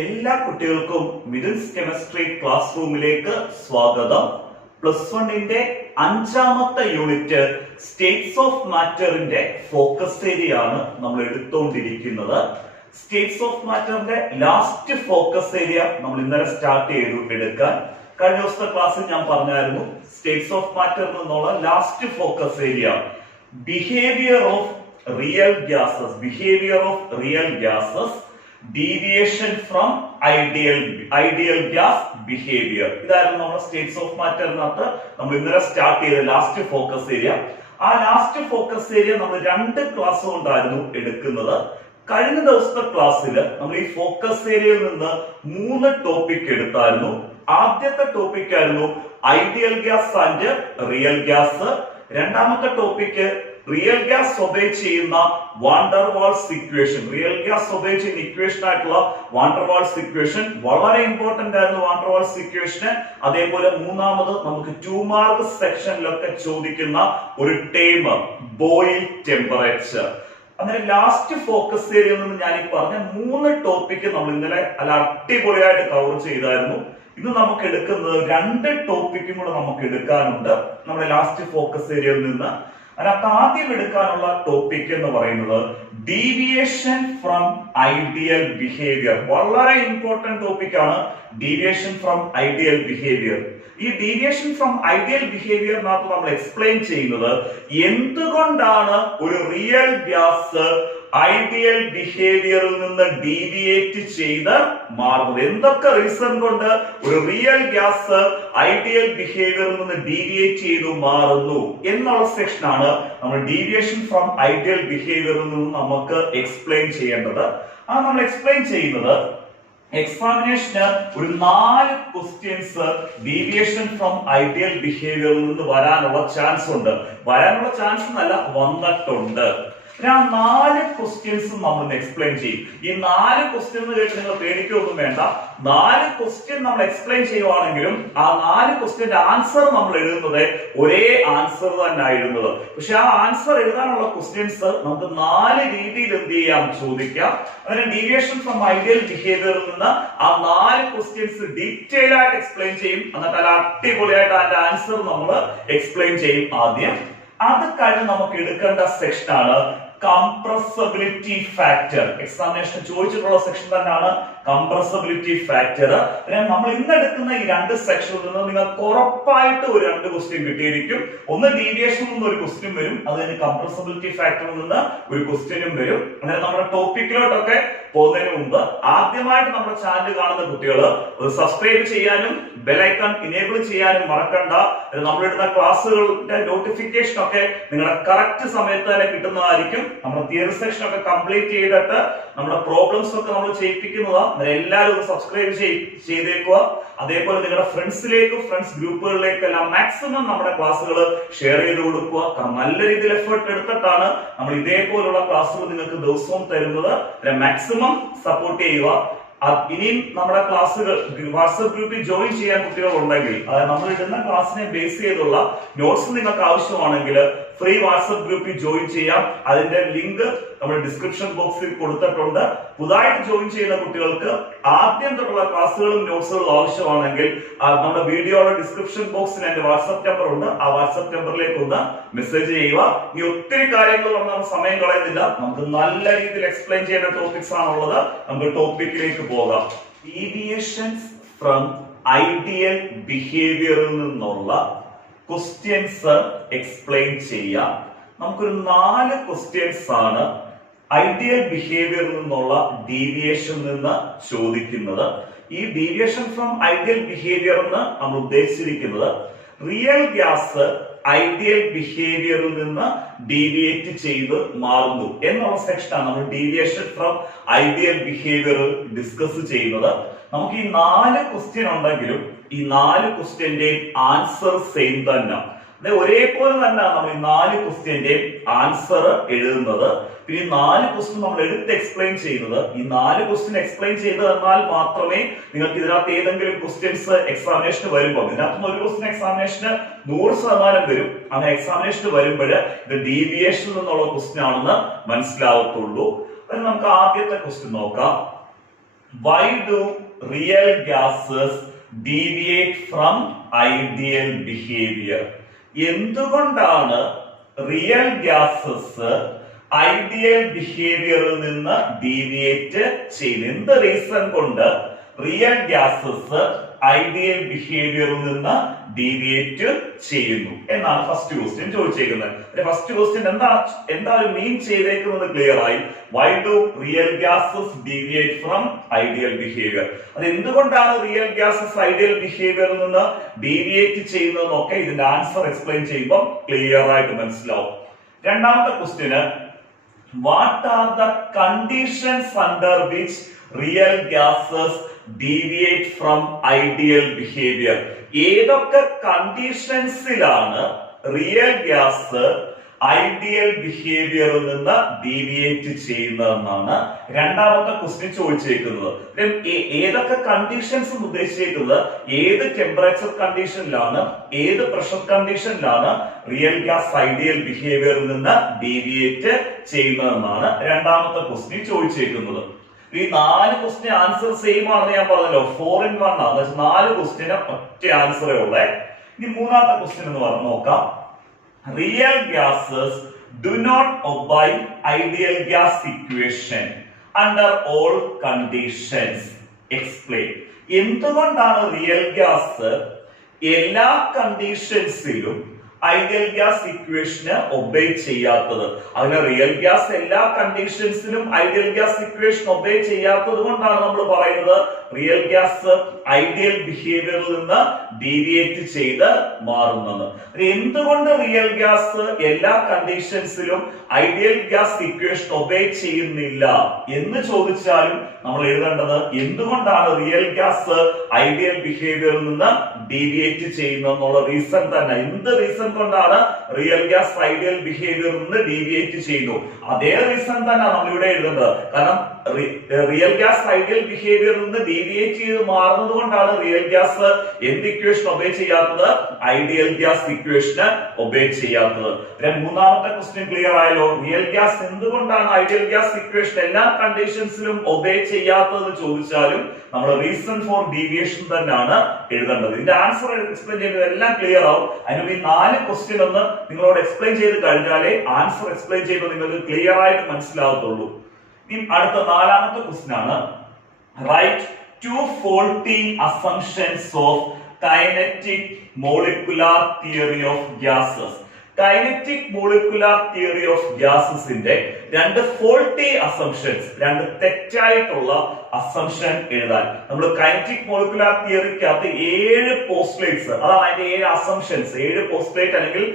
എല്ലാ കുട്ടികൾക്കും മിഡിൽസ് chemistry class റൂമിലേക്ക് സ്വാഗതം. പ്ലസ് വണ്ണിന്റെ 5ാമത്തെ യൂണിറ്റ് സ്റ്റേറ്റ്സ് ഓഫ് മാറ്ററിന്റെ ഫോക്കസ് ഏരിയ ആണ് നമ്മൾ എടുത്തുകൊണ്ടിരിക്കുന്നത്. സ്റ്റേറ്റ്സ് ഓഫ് മാറ്ററിന്റെ ലാസ്റ്റ് ഫോക്കസ് ഏരിയ നമ്മൾ ഇന്നലെ സ്റ്റാർട്ട് ചെയ്തു എടുക്കാൻ. കഴിഞ്ഞ ദിവസത്തെ ക്ലാസ്സിൽ ഞാൻ പറഞ്ഞായിരുന്നു സ്റ്റേറ്റ്സ് ഓഫ് മാറ്റർ എന്നുള്ള last focus area behaviour of real gases, deviation from ideal gas behaviour. ഇതായിരുന്നു നമ്മുടെ സ്റ്റേറ്റ്സ് ഓഫ് മാറ്ററിനകത്ത് നമ്മൾ ഇന്നലെ സ്റ്റാർട്ട് ചെയ്ത ലാസ്റ്റ് ഫോക്കസ് ഏരിയ. ആ ലാസ്റ്റ് ഫോക്കസ് ഏരിയ നമ്മൾ 2 ക്ലാസ് കൊണ്ടായിരുന്നു എടുക്കുന്നത്. കഴിഞ്ഞ ദിവസത്തെ ക്ലാസ്സിൽ നമ്മൾ ഈ ഫോക്കസ് ഏരിയയിൽ നിന്ന് 3 ടോപ്പിക് എടുത്തായിരുന്നു. ആദ്യത്തെ ടോപ്പിക് ആയിരുന്നു ideal gas and real gas. രണ്ടാമത്തെ ടോപ്പിക് റിയൽ ഗ്യാസ് ഒബേ ചെയ്യുന്ന van der Waals equation, real gas obey ചെയ്യുന്ന ഇക്വേഷൻ ആയിട്ടുള്ള വാണ്ടർ വാൾസ് ഇക്വേഷൻ വളരെ ഇമ്പോർട്ടന്റ് ആയിരുന്നു. വാണ്ടർ വാൾസ് ഇക്വേഷന് അതേപോലെ മൂന്നാമത് നമുക്ക് 2 മാർക്ക് സെക്ഷനിലൊക്കെ ചോദിക്കുന്ന ഒരു ടേം ബോയിൽ ടെമ്പറേച്ചർ. അങ്ങനെ ലാസ്റ്റ് ഫോക്കസ് ഏരിയയിൽ നിന്ന് ഞാൻ ഈ പറഞ്ഞ 3 ടോപ്പിക് നമ്മൾ ഇന്നലെ അടിപൊളിയായിട്ട് കവർ ചെയ്തായിരുന്നു. ഇന്ന് നമുക്ക് എടുക്കുന്നത് 2 ടോപ്പിക്കും കൂടെ നമുക്ക് എടുക്കാനുണ്ട് നമ്മുടെ ലാസ്റ്റ് ഫോക്കസ് ഏരിയയിൽ നിന്ന്. അതിനകത്ത് ആദ്യം എടുക്കാനുള്ള ടോപ്പിക് എന്ന് പറയുന്നത് ഡീവിയേഷൻ ഫ്രം ഐഡിയൽ ബിഹേവിയർ. വളരെ ഇമ്പോർട്ടന്റ് ടോപ്പിക് ആണ് ഡീവിയേഷൻ ഫ്രം ഐഡിയൽ ബിഹേവിയർ. ഈ ഡീവിയേഷൻ ഫ്രം ഐഡിയൽ ബിഹേവിയറിനകത്ത് നമ്മൾ എക്സ്പ്ലെയിൻ ചെയ്യുന്നത് എന്തുകൊണ്ടാണ് ഒരു റിയൽ ഗ്യാസ് ഐഡിയൽ ബിഹേവിയറിൽ നിന്ന് ഡീവിയേറ്റ് ചെയ്ത് മാറുന്നത്, എന്തൊക്കെ റീസൺ കൊണ്ട് ഒരു റിയൽ ഗ്യാസ് ഐഡിയൽ ബിഹേവിയറിൽ നിന്ന് ഡീവിയേറ്റ് ചെയ്തു മാറുന്നു എന്നുള്ള സെക്ഷനാണ് നമ്മൾ ഡീവിയേഷൻ ഫ്രം ഐഡിയൽ ബിഹേവിയറിൽ നിന്ന് നമുക്ക് എക്സ്പ്ലെയിൻ ചെയ്യേണ്ടത്. ആ നമ്മൾ എക്സ്പ്ലെയിൻ ചെയ്യുന്നത് എക്സാമിനേഷന് ഒരു 4 ക്വസ്റ്റ്യൻസ് ഡീവിയേഷൻ ഫ്രം ഐഡിയൽ ബിഹേവിയറിൽ നിന്ന് വരാനുള്ള ചാൻസ് ഉണ്ട്. വരാനുള്ള ചാൻസ് എന്നല്ല, വന്നിട്ടുണ്ട്. 4 ക്വസ്റ്റ്യൻസും നമ്മൾ എക്സ്പ്ലെയിൻ ചെയ്യും. ഈ 4 ക്വസ്റ്റ്യൻ കേട്ട് നിങ്ങൾ പേടിക്കൊന്നും വേണ്ട. 4 ക്വസ്റ്റ്യൻ നമ്മൾ എക്സ്പ്ലെയിൻ ചെയ്യുവാണെങ്കിലും ആ 4 ക്വസ്റ്റ്യന്റെ ആൻസർ നമ്മൾ എഴുതുന്നത് ഒരേ ആൻസർ തന്നെ എഴുതുന്നത്. പക്ഷെ ആ ആൻസർ എഴുതാനുള്ള ക്വസ്റ്റ്യൻസ് നമുക്ക് 4 രീതിയിൽ എന്ത് ചെയ്യാം, ചോദിക്കാം. അങ്ങനെ ഡീവിയേഷൻ ഫ്രം ഐഡിയൽ ബിഹേവിയറിൽ നിന്ന് ആ 4 ക്വസ്റ്റ്യൻസ് ഡീറ്റെയിൽ ആയിട്ട് എക്സ്പ്ലെയിൻ ചെയ്യും. എന്നിട്ട് അത് അടിപൊളിയായിട്ട് അതിന്റെ ആൻസർ നമ്മൾ എക്സ്പ്ലെയിൻ ചെയ്യും ആദ്യം. അത് കഴിഞ്ഞ് നമുക്ക് എടുക്കേണ്ട സെക്ഷനാണ് കംപ്രസബിലിറ്റി ഫാക്ടർ. എക്സാമിനേഷൻ ചോദിച്ചിട്ടുള്ള സെക്ഷൻ തന്നെയാണ് കംപ്രസബിലിറ്റി ഫാക്ടർ. നമ്മൾ ഇന്ന് എടുക്കുന്ന ഈ 2 സെക്ഷനിൽ നിന്ന് നിങ്ങൾക്ക് ഉറപ്പായിട്ട് ഒരു 2 ക്വസ്റ്റ്യൻ കിട്ടിയിരിക്കും. ഒന്ന് ഡീവിയേഷനിൽ നിന്ന് ഒരു ക്വസ്റ്റ്യൻ വരും, അതിന് കംപ്രസബിലിറ്റി ഫാക്ടറിൽ നിന്ന് ഒരു ക്വസ്റ്റ്യനും വരും. അങ്ങനെ നമ്മുടെ ടോപ്പിക്കിലോട്ടൊക്കെ പോകുന്നതിന് മുമ്പ് ആദ്യമായിട്ട് നമ്മുടെ ചാനൽ കാണുന്ന കുട്ടികൾ സബ്സ്ക്രൈബ് ചെയ്യാനും ബെൽ ഐക്കൺ ഇനേബിൾ ചെയ്യാനും മറക്കണ്ട. നമ്മളിടുന്ന ക്ലാസ്സുകളുടെ നോട്ടിഫിക്കേഷൻ ഒക്കെ നിങ്ങളുടെ കറക്റ്റ് സമയത്ത് തന്നെ കിട്ടുന്നതായിരിക്കും. നമ്മുടെ തിയറി സെക്ഷൻ ഒക്കെ കംപ്ലീറ്റ് ചെയ്തിട്ട് നമ്മുടെ പ്രോബ്ലംസ് ഒക്കെ നമ്മൾ ചെയ്യിപ്പിക്കുന്നതാണ്. എല്ലാവരും സബ്സ്ക്രൈബ് ചെയ്തേക്കുക. അതേപോലെ നിങ്ങളുടെ ഫ്രണ്ട്സ് ഗ്രൂപ്പുകളിലേക്ക് എല്ലാം മാക്സിമം നമ്മുടെ ക്ലാസ്സുകൾ ഷെയർ ചെയ്ത് കൊടുക്കുക. കാരണം നല്ല രീതിയിൽ എഫേർട്ട് എടുത്തിട്ടാണ് നമ്മൾ ഇതേപോലുള്ള ക്ലാസ്സുകൾ നിങ്ങൾക്ക് ദിവസവും തരുന്നത്. മാക്സിമം സപ്പോർട്ട് ചെയ്യുക. ഇനിയും നമ്മുടെ ക്ലാസ്സുകൾ വാട്സ്ആപ്പ് ഗ്രൂപ്പിൽ ജോയിൻ ചെയ്യാൻ കുട്ടികൾ ഉണ്ടെങ്കിൽ, അതായത് നമ്മൾ ഇടുന്ന ക്ലാസ്സിനെ ബേസ് ചെയ്തുള്ള നോട്ട്സ് നിങ്ങൾക്ക് ആവശ്യമാണെങ്കിൽ ഫ്രീ വാട്സ്ആപ്പ് ഗ്രൂപ്പിൽ ജോയിൻ ചെയ്യാം. അതിന്റെ ലിങ്ക് നമ്മുടെ ഡിസ്ക്രിപ്ഷൻ ബോക്സിൽ കൊടുത്തിട്ടുണ്ട്. പുതുതായിട്ട് ജോയിൻ ചെയ്യുന്ന കുട്ടികൾക്ക് ആദ്യം തൊട്ടുള്ള ക്ലാസ്സുകളും നോട്ട്സുകളും ആവശ്യമാണെങ്കിൽ നമ്മുടെ വീഡിയോയുടെ ഡിസ്ക്രിപ്ഷൻ ബോക്സിൽ എന്റെ വാട്സ്ആപ്പ് നമ്പർ ഉണ്ട്. ആ വാട്സ്ആപ്പ് നമ്പറിലേക്ക് ഒന്ന് മെസ്സേജ് ചെയ്യുക. ഈ ഒത്തിരി കാര്യങ്ങൾ നമ്മൾ സമയം കളയുന്നില്ല, നമുക്ക് നല്ല രീതിയിൽ എക്സ്പ്ലെയിൻ ചെയ്യേണ്ട ടോപ്പിക്സ് ആണുള്ളത്. നമുക്ക് ടോപ്പിക്കിലേക്ക് പോകാം. ഡീവിയേഷൻസ് ഫ്രം ഐഡിയൽ ബിഹേവിയറിൽ നിന്നുള്ള ക്വസ്റ്റ്യൻസ് എക്സ്പ്ലെയിൻ ചെയ്യാം. നമുക്കൊരു 4 ക്വസ്റ്റ്യൻസ് ആണ് ഐഡിയൽ ബിഹേവിയറിൽ നിന്നുള്ള ഡീവിയേഷനിൽ നിന്ന് ചോദിക്കുന്നത്. ഈ ഡീവിയേഷൻ ഫ്രം ഐഡിയൽ ബിഹേവിയർ എന്ന് നമ്മൾ ഉദ്ദേശിച്ചിരിക്കുന്നത് റിയൽ ഗ്യാസ് ഐഡിയൽ ബിഹേവിയറിൽ നിന്ന് ഡീവിയേറ്റ് ചെയ്ത് മാറുന്നു എന്നുള്ള സെക്ഷനാണ് നമ്മൾ deviation from ideal behaviour discuss ചെയ്യുന്നത്. നമുക്ക് ഈ 4 ക്വസ്റ്റ്യൻ ഉണ്ടെങ്കിലും ഈ 4 ക്വസ്റ്റ്യന്റെയും ആൻസർ സെയിം തന്നെ, ഒരേപോലെ തന്നെ നമ്മൾ ഈ 4 ക്വസ്റ്റ്യന്റെയും ആൻസർ എഴുതുന്നത്. പിന്നെ 4 ക്വസ്റ്റ്യൻ നമ്മൾ എടുത്ത് എക്സ്പ്ലെയിൻ ചെയ്യുന്നത്. ഈ 4 ക്വസ്റ്റ്യൻ എക്സ്പ്ലെയിൻ ചെയ്ത് തന്നാൽ മാത്രമേ നിങ്ങൾക്ക് ഇതിനകത്ത് ഏതെങ്കിലും ക്വസ്റ്റ്യൻസ് എക്സാമിനേഷന് വരുമ്പോൾ, ഇതിനകത്ത് ഒരു ക്വസ്റ്റ്യൻ എക്സാമിനേഷന് 100% വരും. അങ്ങനെ എക്സാമിനേഷന് വരുമ്പോൾ ഇത് ഡീവിയേഷനിൽ നിന്നുള്ള ക്വസ്റ്റ്യൻ ആണെന്ന് മനസ്സിലാവത്തുള്ളൂ. നമുക്ക് ആദ്യത്തെ ക്വസ്റ്റ്യൻ നോക്കാം. Why do real gases deviate from ideal behavior? എന്തുകൊണ്ടാണ് റിയൽ ഗ്യാസസ് ഐഡിയൽ ബിഹേവിയറിൽ നിന്ന് ഡീവിയേറ്റ് ചെയ്യുന്നത്? എന്ത് റീസൺ കൊണ്ട് റിയൽ ഗ്യാസസ് ഐഡിയൽ ബിഹേവിയറിൽ നിന്ന് ഡീവിയേറ്റ് ചെയ്യുന്നു എന്നാണ് ഫസ്റ്റ് ക്വസ്റ്റ്യൻ ചോദിച്ചേക്കുന്നത്. ഫസ്റ്റ് ക്വസ്റ്റ്യൻ എന്താണ് മീൻ ചെയ്തേക്കുന്നത് ക്ലിയർ ആയി. Y do real gases deviate from ideal behaviour? അത് എന്തുകൊണ്ടാണ് റിയൽ ഗ്യാസസ് ഐഡിയൽ ബിഹേവിയറിൽ നിന്ന് ഡീവിയേറ്റ് ചെയ്യുന്നതെന്നൊക്കെ ഇതിന്റെ ആൻസർ എക്സ്പ്ലെയിൻ ചെയ്യുമ്പോൾ ക്ലിയർ ആയിട്ട് മനസ്സിലാവും. രണ്ടാമത്തെ question what are the conditions under which real gases deviate from ideal behavior? ഏതൊക്കെ കണ്ടീഷൻസിലാണ് റിയൽ ഗ്യാസ് ഐഡിയൽ ബിഹേവിയറിൽ നിന്ന് ഡീവിയേറ്റ് ചെയ്യുന്നതെന്നാണ് രണ്ടാമത്തെ ക്വസ്റ്റ്യൻ ചോദിച്ചേക്കുന്നത്. ഏതൊക്കെ കണ്ടീഷൻസ് ഉദ്ദേശിച്ചേക്കുന്നത്? ഏത് ടെമ്പറേച്ചർ കണ്ടീഷനിലാണ്, ഏത് പ്രഷർ കണ്ടീഷനിലാണ് റിയൽ ഗ്യാസ് ഐഡിയൽ ബിഹേവിയറിൽ നിന്ന് ഡീവിയേറ്റ് ചെയ്യുന്നതെന്നാണ് രണ്ടാമത്തെ ക്വസ്റ്റ്യൻ ചോദിച്ചേക്കുന്നത്. ഈ 4 ക്വസ്റ്റ്യൻ ആൻസർ സെയിം ആണെന്ന് ഞാൻ പറഞ്ഞല്ലോ, 4 in 1 ആണ്. 4 ക്വസ്റ്റ്യന് ഒറ്റ ആൻസറേ ഉള്ളേ. ഇനി മൂന്നാമത്തെ ക്വസ്റ്റ്യൻ എന്ന് പറഞ്ഞു നോക്കാം. Real gases do not obey ideal gas equation under all conditions. Explain. എന്തുകൊണ്ടാണ് റിയൽ ഗ്യാസ് എല്ലാ കണ്ടീഷൻസിലും ഐഡിയൽ ഗ്യാസ് ഇക്വേഷന് ഒബേ ചെയ്യാത്തത്? അങ്ങനെ റിയൽ ഗ്യാസ് എല്ലാ കണ്ടീഷൻസിലും ഐഡിയൽ ഗ്യാസ് ഇക്വേഷൻ ഒബേ ചെയ്യാത്തത് കൊണ്ടാണ് നമ്മൾ പറയുന്നത് റിയൽ ഗ്യാസ് ഐഡിയൽ ബിഹേവിയറിൽ നിന്ന് ഡീവിയേറ്റ് ചെയ്ത് മാറുന്നത്. എന്തുകൊണ്ട് റിയൽ ഗ്യാസ് എല്ലാ കണ്ടീഷൻസിലും ഐഡിയൽ ഗ്യാസ് ഇക്വേഷൻ ഒബേ ചെയ്യുന്നില്ല എന്ന് ചോദിച്ചാലും നമ്മൾ എഴുതേണ്ടത് എന്തുകൊണ്ടാണ് റിയൽ ഗ്യാസ് ഐഡിയൽ ബിഹേവിയറിൽ നിന്ന് ഡീവിയേറ്റ് ചെയ്യുന്നത് എന്നുള്ള റീസൺ തന്നെ. എന്ത് റീസൺ കൊണ്ടാണ് റിയൽ ഗ്യാസ് ഐഡിയൽ ബിഹേവിയറിൽ നിന്ന് ഡീവിയേറ്റ് ചെയ്യുന്നു, അതേ റീസൺ തന്നെ നമ്മൾ ഇവിടെ എഴുതേണ്ടത്. കാരണം റിയൽ ഗ്യാസ് ഐഡിയൽ ബിഹേവിയറിൽ നിന്ന് ഡീവിയേറ്റ് ചെയ്ത് മാറുന്നത് കൊണ്ടാണ് റിയൽ ഗ്യാസ് എന്ത് ഇക്വേഷൻ ഒബേ ചെയ്യാത്തത്? ഐഡിയൽ ഗ്യാസ് ഇക്വേഷന് ഒബേ ചെയ്യാത്തത്. മൂന്നാമത്തെ ക്വസ്റ്റ്യൻ ക്ലിയർ ആയല്ലോ. റിയൽ ഗ്യാസ് എന്തുകൊണ്ടാണ് ഐഡിയൽ ഗ്യാസ് ഇക്വേഷൻ എല്ലാ കണ്ടീഷൻസിലും ഒബേ ചെയ്യാത്തത് ചോദിച്ചാലും നമ്മൾ റീസൺ ഫോർ ഡീവിയേഷൻ തന്നെയാണ് എഴുതേണ്ടത്. ഇതിന്റെ ആൻസർ എക്സ്പ്ലെയിൻ ചെയ്യുന്നത് എല്ലാം ക്ലിയർ ആവും. അതിന് ഈ 4 ക്വസ്റ്റ്യൻ ഒന്ന് നിങ്ങളോട് എക്സ്പ്ലെയിൻ ചെയ്ത് കഴിഞ്ഞാലേ ആൻസർ എക്സ്പ്ലെയിൻ ചെയ്യുമ്പോൾ നിങ്ങൾക്ക് ക്ലിയർ ആയിട്ട് മനസ്സിലാവത്തുള്ളൂ. ഇനി അടുത്ത 4ാമത്തെ ക്വസ്റ്റ്യൻ ആണ്. Write 2 faulty assumptions of kinetic molecular theory of gases. Kinetic molecular theory of ഗ്യാസസിന്റെ 2 ഫോൾട്ടി അസംഷൻസ്, 2 തെറ്റായിട്ടുള്ള അസംഷൻ എഴുതാൻ. നമ്മൾ കൈനറ്റിക് മോളിക്കുലാർ തിയറിക്കകത്ത് 7 പോസ്റ്റുലേറ്റ്സ്, അതാണ് അതിന്റെ 7 അസംഷൻസ്. 7 പോസ്റ്റുലേറ്റ് അല്ലെങ്കിൽ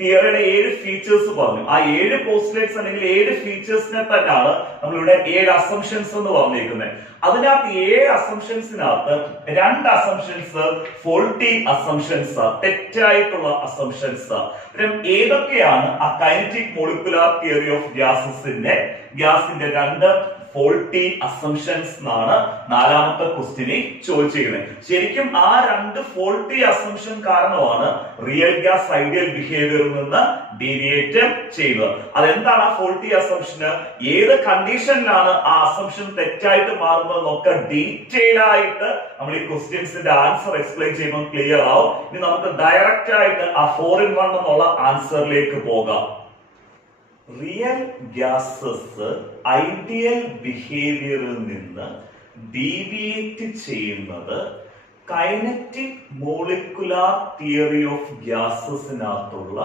തിയറിയുടെ 7 ഫീച്ചേഴ്സ് പറഞ്ഞു. ആ 7 പോസ്റ്റുലേറ്റ്സ് അല്ലെങ്കിൽ 7 ഫീച്ചേഴ്സിനെ തന്നെയാണ് നമ്മളിവിടെ 7 അസംഷൻസ് എന്ന് പറഞ്ഞിരിക്കുന്നത്. അതിനകത്ത് 7 അസംഷൻസിനകത്ത് 2 അസംഷൻസ് ഫോൾട്ടി അസംഷൻസ്, തെറ്റായിട്ടുള്ള അസംഷൻസ്. ഏതൊക്കെയാണ് ആ കൈനറ്റിക് മോളിക്കുലാർ തിയറി ഓഫ് ഗ്യാസിന്റെ 2 ഫോൾട്ടി അസംഷൻസ് എന്നാണ് 4ാമത്തെ ക്വസ്റ്റ്യനിൽ ചോദിച്ചിരിക്കുന്നത്. ശരിക്കും ആ 2 ഫോൾട്ടി അസംഷൻ കാരണമാണ് റിയൽ ഗ്യാസ് ഐഡിയൽ ബിഹേവിയറിൽ നിന്ന് ഡീവിയേറ്റ് ചെയ്യുന്നത്. അതെന്താണ് ആ ഫോൾട്ടി അസംഷന്? ഏത് കണ്ടീഷനിലാണ് ആ അസംഷൻ തെറ്റായിട്ട് മാറുന്നതെന്നൊക്കെ ഡീറ്റെയിൽ ആയിട്ട് നമ്മൾ ഈ ക്വസ്റ്റ്യൻസിന്റെ ആൻസർ എക്സ്പ്ലെയിൻ ചെയ്യുമ്പോൾ ക്ലിയർ ആവും. ഇനി നമുക്ക് ഡയറക്റ്റ് ആയിട്ട് ആ 4 in 1 എന്നുള്ള ആൻസറിലേക്ക് പോകാം. റിയൽ ഗ്യാസസ് ഐഡിയൽ ബിഹേവിയറിൽ നിന്ന് ഡീവിയേറ്റ് ചെയ്യുന്നത് കൈനറ്റിക് മോളിക്കുലാർ തിയറി ഓഫ് ഗ്യാസസിനകത്തുള്ള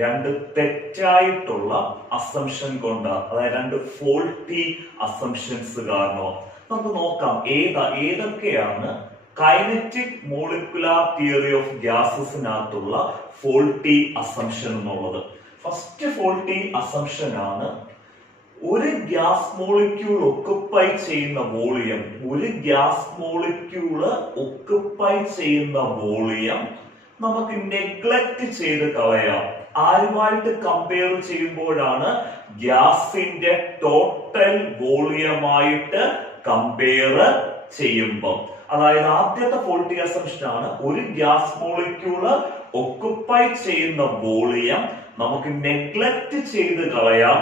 2 തെറ്റായിട്ടുള്ള അസംഷൻ കൊണ്ടാണ്, അതായത് 2 ഫോൾട്ടി അസംഷൻസ് കാരണം. നമുക്ക് നോക്കാം ഏതൊക്കെയാണ് കൈനറ്റിക് മോളിക്കുലാർ തിയറി ഓഫ് ഗ്യാസസിനകത്തുള്ള ഫോൾട്ടി അസംഷൻ എന്നുള്ളത്. ഫസ്റ്റ് ഫോൾട്ടി അസംഷൻ ആണ് ഒരു ഗ്യാസ് മോളിക്യൂൾ ഒക്കുപ്പൈ ചെയ്യുന്ന വോളിയം, നമുക്ക് നെഗ്ലക്ട് ചെയ്ത് കളയാം. ആരുമായിട്ട് കമ്പയർ ചെയ്യുമ്പോഴാണ്? ഗ്യാസിന്റെ ടോട്ടൽ വോളിയമായിട്ട് കമ്പയർ ചെയ്യുമ്പോൾ. അതായത് ആദ്യത്തെ ഫോൾട്ടി അസംഷൻ ആണ് ഒരു ഗ്യാസ് മോളിക്യൂള് ഒക്കുപ്പൈ ചെയ്യുന്ന വോളിയം നമുക്ക് നെഗ്ലക്ട് ചെയ്ത് കളയാം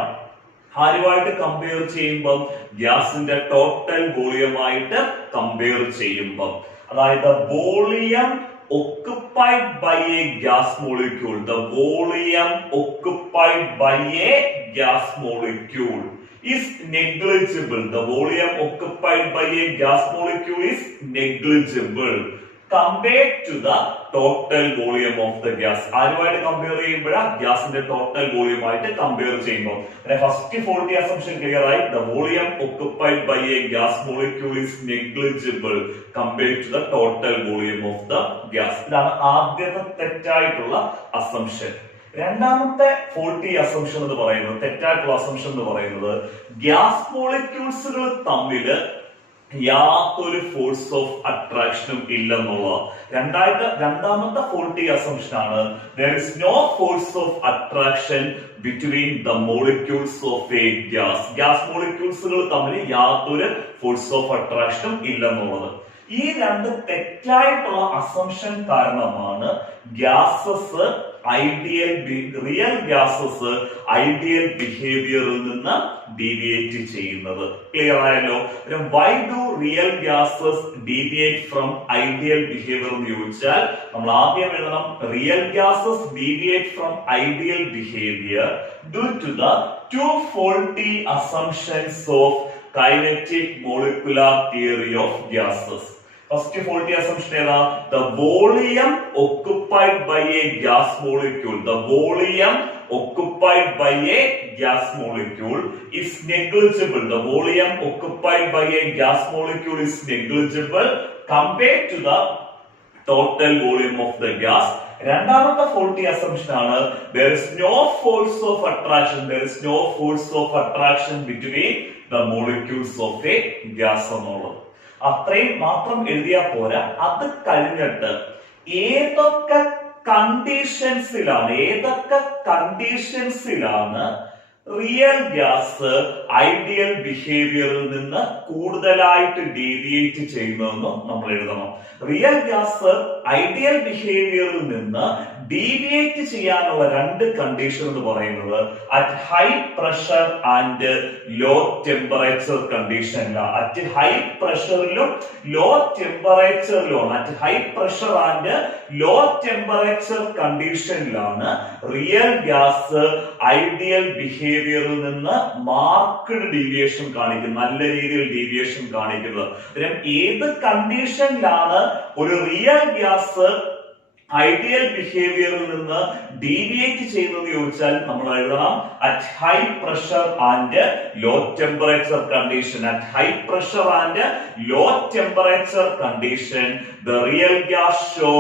ആരുമായിട്ട് കമ്പയർ ചെയ്യുമ്പോൾ ഗ്യാസിന്റെ ടോട്ടൽ വോളിയമായിട്ട് കമ്പയർ ചെയ്യുമ്പോൾ, അതായത് volume occupied by a gas molecule, the volume occupied by a gas molecule is negligible. The volume occupied by a gas molecule is negligible compared to the total volume of the gas. ആരുമായിട്ട് compare ചെയ്യുമ്പോഴാണ് ഗ്യാസിന്റെ total volume ആയിട്ട് compare ചെയ്യുമ്പോൾ. First faulty assumption clear ആയി. The volume occupied by a gas molecule is negligible compared to the total volume of the gas. ഇതാണ് ആദ്യത്തെ തെറ്റായിട്ടുള്ള assumption. രണ്ടാമത്തെ ഫോൾട്ടി അസംഷൻ എന്ന് പറയുന്നത്, തെറ്റായിട്ടുള്ള അസംഷൻ എന്ന് പറയുന്നത്, ഗ്യാസ് മോളിക്യൂൾസുകൾ തമ്മിൽ യാതൊരു ഫോഴ്സ് ഓഫ് അട്രാക്ഷനും ഇല്ലെന്നുള്ള രണ്ടാമത്തെ ഫോൾട്ടി അസംഷൻ ആണ്. there is no force of attraction between the molecules of a gas. Gas മോളിക്യൂൾസുകൾ തമ്മിൽ യാതൊരു ഫോഴ്സ് ഓഫ് അട്രാക്ഷനും ഇല്ലെന്നുള്ളത്. ഈ രണ്ട് തെറ്റായിട്ടുള്ള അസംഷൻ കാരണമാണ് ഗ്യാസസ് റിയൽ ഗ്യാസസ് ഐഡിയൽ ബിഹേവിയറിൽ നിന്ന് ഡീവിയേറ്റ് ചെയ്യുന്നത്. ക്ലിയർ ആയല്ലോ? Why do real gases deviate from ideal behaviour എന്ന് ചോദിച്ചാൽ നമ്മൾ ആദ്യം എഴുതണം, real gases deviate from ideal behaviour due to the two faulty assumptions of kinetic molecular theory of gases. First faulty assumption ഏതാ? The volume occupied by a gas molecule, the volume occupied by a gas molecule is negligible. The volume occupied by a gas molecule is negligible compared to the total volume of the gas. രണ്ടാമത്തെ faulty assumption ആണ്, there is no force of attraction, there is no force of attraction between the molecules of a gas എന്നുള്ളത്. അത്രയും മാത്രം എഴുതിയാൽ പോരാ, അത് കഴിഞ്ഞിട്ട് ഏതൊക്കെ കണ്ടീഷൻസിലാണ് റിയൽ ഗ്യാസ് ഐഡിയൽ ബിഹേവിയറിൽ നിന്ന് കൂടുതലായിട്ട് ഡീവിയേറ്റ് ചെയ്യുന്നതെന്നും നമ്മൾ എഴുതണം. റിയൽ ഗ്യാസ് ഐഡിയൽ ബിഹേവിയറിൽ നിന്ന് ഡീവിയേറ്റ് ചെയ്യാനുള്ള രണ്ട് കണ്ടീഷൻ എന്ന് പറയുന്നത് at high pressure and low temperature കണ്ടീഷനിലാണ്. അറ്റ് ഹൈ പ്രഷറിലും ലോ ടെമ്പറേച്ചറിലും, at high pressure and low temperature കണ്ടീഷനിലാണ് റിയൽ ഗ്യാസ് ഐഡിയൽ ബിഹേവിയറിൽ നിന്ന് മാർക്ക്ഡ് ഡീവിയേഷൻ കാണിക്കുന്നത്, നല്ല രീതിയിൽ ഡീവിയേഷൻ കാണിക്കുന്നത്. ഏത് കണ്ടീഷനിലാണ് ഒരു റിയൽ ഗ്യാസ് ഐഡിയൽ ബിഹേവിയറിൽ നിന്ന് ഡീവിയേറ്റ് ചെയ്യുന്നത് ചോദിച്ചാൽ നമ്മൾ എഴുതണം at high pressure and low temperature condition. At high pressure and low temperature condition the real gas show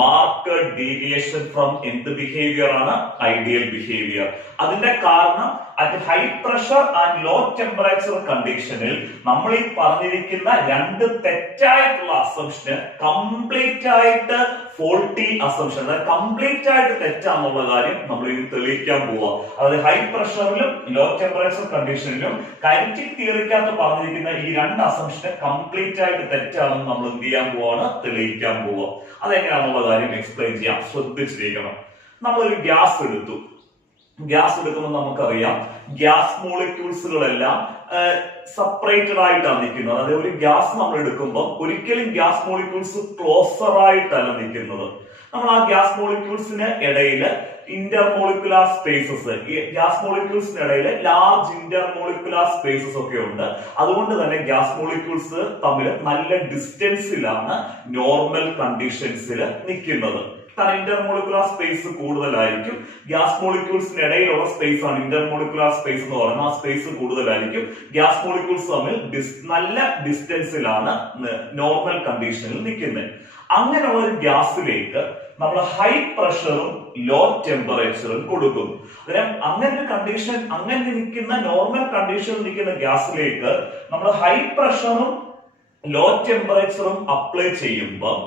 marked deviation from എന്ത് ബിഹേവിയർ ആണ്? Ideal behaviour. അതിന്റെ കാരണം at high pressure and low temperature കണ്ടീഷനിൽ നമ്മൾ ഈ പറഞ്ഞിരിക്കുന്ന രണ്ട് തെറ്റായിട്ടുള്ള അസംഷന് കംപ്ലീറ്റ് ആയിട്ട് ഫോൾട്ടി അസംഷൻ, അതായത് കംപ്ലീറ്റ് ആയിട്ട് തെറ്റാന്നുള്ള കാര്യം നമ്മൾ ഇനി തെളിയിക്കാൻ പോവാ. അതായത് ഹൈ പ്രഷറിലും ലോ ടെമ്പറേച്ചർ കണ്ടീഷനിലും കൈനറ്റിക് തിയറിക്കകത്ത് പറഞ്ഞിരിക്കുന്ന ഈ രണ്ട് അസംഷന് കംപ്ലീറ്റ് ആയിട്ട് തെറ്റാണെന്ന് നമ്മൾ എന്ത് ചെയ്യാൻ പോവാണ്? തെളിയിക്കാൻ പോവാ. അതെങ്ങനെയാണെന്നുള്ള കാര്യം എക്സ്പ്ലെയിൻ ചെയ്യാം. ശ്രദ്ധിച്ചിരിക്കണം. നമ്മളൊരു ഗ്യാസ് എടുക്കുമ്പോൾ നമുക്കറിയാം ഗ്യാസ് മോളിക്യൂൾസുകളെല്ലാം സെപ്പറേറ്റഡ് ആയിട്ടാണ് നിൽക്കുന്നത്. അതായത് ഒരു ഗ്യാസ് നമ്മൾ എടുക്കുമ്പോൾ ഒരിക്കലും ഗ്യാസ് മോളിക്യൂൾസ് ക്ലോസർ ആയിട്ടല്ല നിൽക്കുന്നത്. നമ്മൾ ആ ഗ്യാസ് മോളിക്യൂൾസിന് ഇടയിൽ ഇന്റർമോളിക്കുലാർ സ്പേസസ്, ഗ്യാസ് മോളിക്യൂൾസിന് ഇടയിൽ ലാർജ് ഇന്റർമോളിക്കുലാർ സ്പേസസ് ഒക്കെ ഉണ്ട്. അതുകൊണ്ട് തന്നെ ഗ്യാസ് മോളിക്യൂൾസ് തമ്മിൽ നല്ല ഡിസ്റ്റൻസിലാണ് നോർമൽ കണ്ടീഷൻസിൽ നിൽക്കുന്നത്. കാരണം ഇന്റർമോളിക്കുലാർ സ്പേസ് കൂടുതലായിരിക്കും. ഗ്യാസ് മോളിക്യൂൾസിന് ഇടയിലുള്ള സ്പേസ് ആണ് ഇന്റർമോളിക്കുലാർ സ്പേസ് എന്ന് പറയുന്നത്. ആ സ്പേസ് കൂടുതലായിരിക്കും. ഗ്യാസ് മോളിക്യൂൾസ് തമ്മിൽ നല്ല ഡിസ്റ്റൻസിലാണ് നോർമൽ കണ്ടീഷനിൽ നിൽക്കുന്നത്. അങ്ങനെയുള്ള ഒരു ഗ്യാസിലേക്ക് നമ്മൾ ഹൈ പ്രഷറും ലോ ടെമ്പറേച്ചറും കൊടുക്കുന്നു. അങ്ങനെ ഒരു കണ്ടീഷൻ, അങ്ങനെ നിൽക്കുന്ന നോർമൽ കണ്ടീഷനിൽ നിൽക്കുന്ന ഗ്യാസിലേക്ക് നമ്മൾ ഹൈ പ്രഷറും ലോ ടെമ്പറേച്ചറും അപ്ലൈ ചെയ്യുമ്പോൾ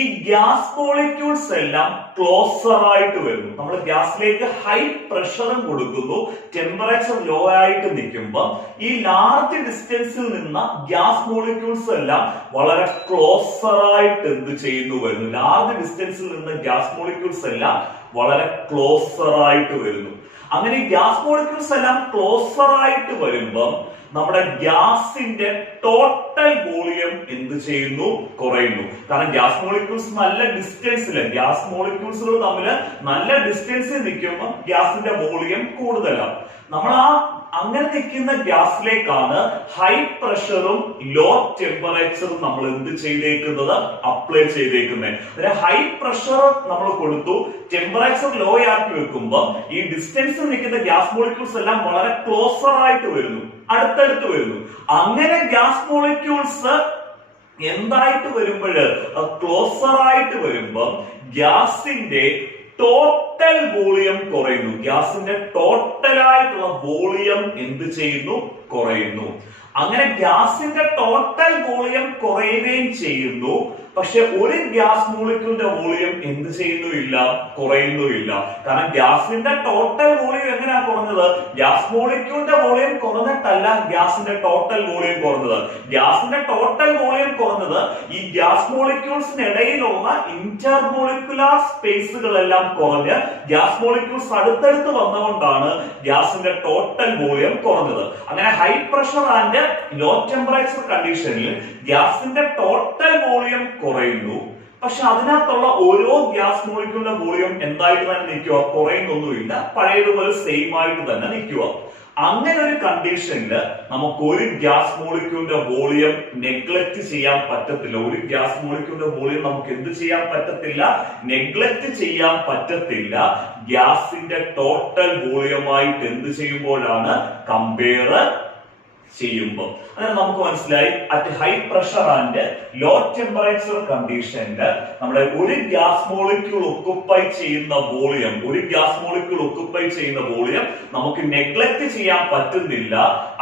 ഈ ഗ്യാസ് മോളിക്യൂൾസ് എല്ലാം ക്ലോസർ ആയിട്ട് വരുന്നു. നമ്മൾ ഗ്യാസിലേക്ക് ഹൈ പ്രഷറും കൊടുക്കുന്നു, ടെമ്പറേച്ചർ ലോ ആയിട്ട് നിൽക്കുമ്പോൾ ഈ ലാർജ് ഡിസ്റ്റൻസിൽ നിന്ന ഗ്യാസ് മോളിക്യൂൾസ് എല്ലാം വളരെ ക്ലോസർ ആയിട്ട് എന്ത് ചെയ്യുന്നു വരുന്നു. ലാർജ് ഡിസ്റ്റൻസിൽ നിന്ന് ഗ്യാസ് മോളിക്യൂൾസ് എല്ലാം വളരെ ക്ലോസർ ആയിട്ട് വരുന്നു. അങ്ങനെ ഗ്യാസ് മോളിക്യൂൾസ് എല്ലാം ക്ലോസർ ആയിട്ട് വരുമ്പം നമ്മുടെ ഗ്യാസിന്റെ ടോട്ടൽ വോളിയം എന്ത് ചെയ്യുന്നു? കുറയുന്നു. കാരണം ഗ്യാസ് മോളിക്യൂൾസ് നല്ല ഡിസ്റ്റൻസില്, ഗ്യാസ് മോളിക്യൂൾസുകൾ തമ്മിൽ നല്ല ഡിസ്റ്റൻസിൽ നിൽക്കുമ്പോൾ ഗ്യാസിന്റെ വോളിയം കൂടുതലാണ്. നമ്മൾ അങ്ങനെ നിൽക്കുന്ന ഗ്യാസിലേക്കാണ് ഹൈ പ്രഷറും ലോ ടെമ്പറേച്ചറും നമ്മൾ എന്ത് ചെയ്തേക്കുന്നത്? അപ്ലൈ ചെയ്തേക്കുന്നത്. ഹൈ പ്രഷർ നമ്മൾ കൊടുത്തു, ടെമ്പറേച്ചർ ലോ ആക്കി വെക്കുമ്പോൾ ഈ ഡിസ്റ്റൻസിൽ നിൽക്കുന്ന ഗ്യാസ് മോളിക്യൂൾസ് എല്ലാം വളരെ ക്ലോസർ ആയിട്ട് വരുന്നു, അടുത്തടുത്ത് വരുന്നു. അങ്ങനെ ഗ്യാസ് മോളിക്യൂൾസ് എന്തായിട്ട് വരുമ്പോൾ, ക്ലോസർ ആയിട്ട് വരുമ്പോൾ ഗ്യാസിന്റെ ടോട്ടൽ വോളിയം കുറയുന്നു. ഗ്യാസിന്റെ ടോട്ടലായിട്ടുള്ള വോളിയം എന്ത് ചെയ്യുന്നു? കുറയുന്നു. അങ്ങനെ ഗ്യാസിന്റെ ടോട്ടൽ വോളിയം കുറയുകയും ചെയ്യുന്നു. പക്ഷെ ഒരു ഗ്യാസ് മോളിക്യൂളിന്റെ വോളിയം എന്ത് ചെയ്യുന്നുമില്ല? കുറയുന്നുമില്ല. കാരണം ഗ്യാസിന്റെ ടോട്ടൽ വോളിയം എങ്ങനെയാ കുറഞ്ഞത്? ഗ്യാസ് മോളിക്യൂളിന്റെ വോളിയം കുറഞ്ഞിട്ടല്ല ഗ്യാസിന്റെ ടോട്ടൽ വോളിയം കുറഞ്ഞത്. ഗ്യാസിന്റെ ടോട്ടൽ വോളിയം കുറഞ്ഞത് ഈ ഗ്യാസ് മോളിക്യൂൾസിനിടയിലുള്ള ഇന്റർമോളിക്കുലാർ സ്പേസുകളെല്ലാം കുറഞ്ഞ് ഗ്യാസ് മോളിക്യൂൾസ് അടുത്തടുത്ത് വന്നുകൊണ്ടാണ് ഗ്യാസിന്റെ ടോട്ടൽ വോളിയം കുറഞ്ഞത്. അങ്ങനെ high pressure and low temperature കണ്ടീഷനിൽ ഗ്യാസിന്റെ ടോട്ടൽ വോളിയം കുറയുന്നു. പക്ഷെ അതിനകത്തുള്ള ഓരോ ഗ്യാസ് മോളിക്യൂളിന്റെ വോളിയം എന്തായിട്ട് തന്നെ നിൽക്കുക? കുറയുന്നൊന്നുമില്ല, പഴയതുപോലെ സെയിം ആയിട്ട് തന്നെ നിൽക്കുക. അങ്ങനെ ഒരു കണ്ടീഷനിൽ നമുക്ക് ഒരു ഗ്യാസ് മോളിക്യൂളിന്റെ വോളിയം നെഗ്ലക്ട് ചെയ്യാൻ പറ്റത്തില്ല. ഒരു ഗ്യാസ് മോളിക്യൂളിന്റെ വോളിയം നമുക്ക് എന്ത് ചെയ്യാൻ പറ്റത്തില്ല? നെഗ്ലക്ട് ചെയ്യാൻ പറ്റത്തില്ല. ഗ്യാസിന്റെ ടോട്ടൽ വോളിയമായിട്ട് എന്ത് ചെയ്യുമ്പോഴാണ്? കമ്പയർ ചെയ്യുമ്പോൾ. അങ്ങനെ നമുക്ക് മനസ്സിലായി at high pressure and low temperature കണ്ടീഷനിൽ നമ്മുടെ ഒരു ഗ്യാസ് മോളിക്യൂൾ ഒക്കുപ്പൈ ചെയ്യുന്ന വോളിയം, നമുക്ക് നെഗ്ലക്ട് ചെയ്യാൻ പറ്റുന്നില്ല.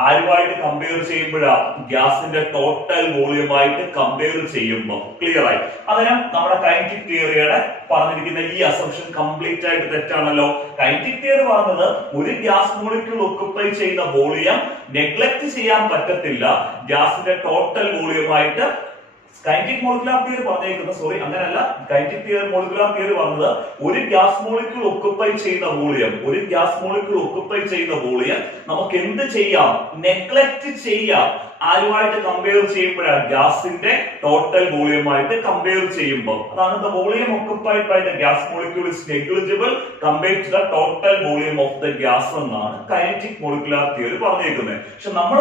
ആരുമായിട്ട് കമ്പയർ ചെയ്യുമ്പോഴാണ്? ഗ്യാസിന്റെ ടോട്ടൽ വോളിയമായിട്ട് കമ്പയർ ചെയ്യുമ്പോൾ. ക്ലിയർ ആയി? അതിന് നമ്മുടെ കൈനറ്റിക് തിയറിയുടെ പറഞ്ഞിരിക്കുന്ന ഈ അസംഷൻ കംപ്ലീറ്റ് ആയിട്ട് തെറ്റാണല്ലോ. കൈനറ്റിക് തിയറി പറഞ്ഞത് ഒരു ഗ്യാസ് മോളിക്യൂൾ ഒക്കുപ്പൈ ചെയ്യുന്ന വോളിയം നെഗ്ലക്ട് ചെയ്യാൻ പറ്റത്തില്ല ഗ്യാസിന്റെ ടോട്ടൽ വോളിയമായിട്ട്. കൈനറ്റിക് മോളിക്കുലാർ തിയറി പറഞ്ഞേക്കുന്നത്, സോറി അങ്ങനല്ല, കൈനറ്റിക് മോളിക്കുലാർ തിയറി പറഞ്ഞത് ഒരു ഗ്യാസ് മോളിക്യൂൾ ഒക്കുപ്പൈ ചെയ്യുന്ന വോളിയം നമുക്ക് എന്ത് ചെയ്യാം? നെഗ്ലക്ട് ചെയ്യാം. ആരുമായിട്ട് കമ്പയർ ചെയ്യുമ്പോഴാണ്? ഗ്യാസിന്റെ ടോട്ടൽ വോളിയമായിട്ട് കമ്പയർ ചെയ്യുമ്പോൾ. അതാണ് the volume occupied by the gas molecule is negligible compared to the total volume of the gas എന്നാണ് കൈനറ്റിക് മോളിക്കുലാർ തിയറി പറഞ്ഞേക്കുന്നത്. പക്ഷെ നമ്മൾ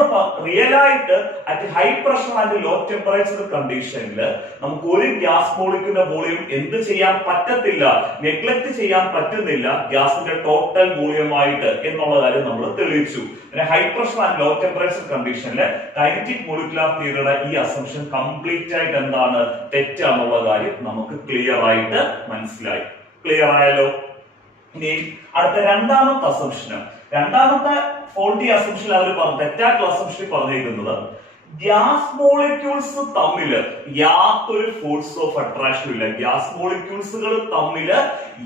റിയൽ ആയിട്ട് at high pressure and low temperature കണ്ടീഷനിൽ നമുക്ക് ഒരു ഗ്യാസ് മോളിക്യൂളിന്റെ വോളിയം എന്ത് ചെയ്യാൻ പറ്റത്തില്ല? നെഗ്ലക്ട് ചെയ്യാൻ പറ്റുന്നില്ല ഗ്യാസിന്റെ ടോട്ടൽ വോളിയമായിട്ട് എന്നുള്ള കാര്യം നമ്മൾ തെളിയിച്ചു. High pressure and low temperature കണ്ടീഷനിൽ കൈനറ്റിക് മോളിക്കുലാർ തിയറിയുടെ ഈ അസംഷൻ കംപ്ലീറ്റ് ആയിട്ട് എന്താണ്? തെറ്റാന്നുള്ള കാര്യം നമുക്ക് ക്ലിയർ ആയിട്ട് മനസ്സിലായി. ക്ലിയർ ആയല്ലോ? ഇനി അടുത്ത രണ്ടാമത്തെ അസംഷൻ, രണ്ടാമത്തെ ഫോൾട്ടി അസംഷൻ അവർ തെറ്റായിട്ടുള്ള അസംഷൻ പറഞ്ഞിരിക്കുന്നത് ഗ്യാസ് മോളിക്യൂൾസ് തമ്മിൽ യാതൊരു ഫോഴ്സ് ഓഫ് അട്രാക്ഷൻ ഇല്ല. ഗ്യാസ് മോളിക്യൂൾസുകൾ തമ്മിൽ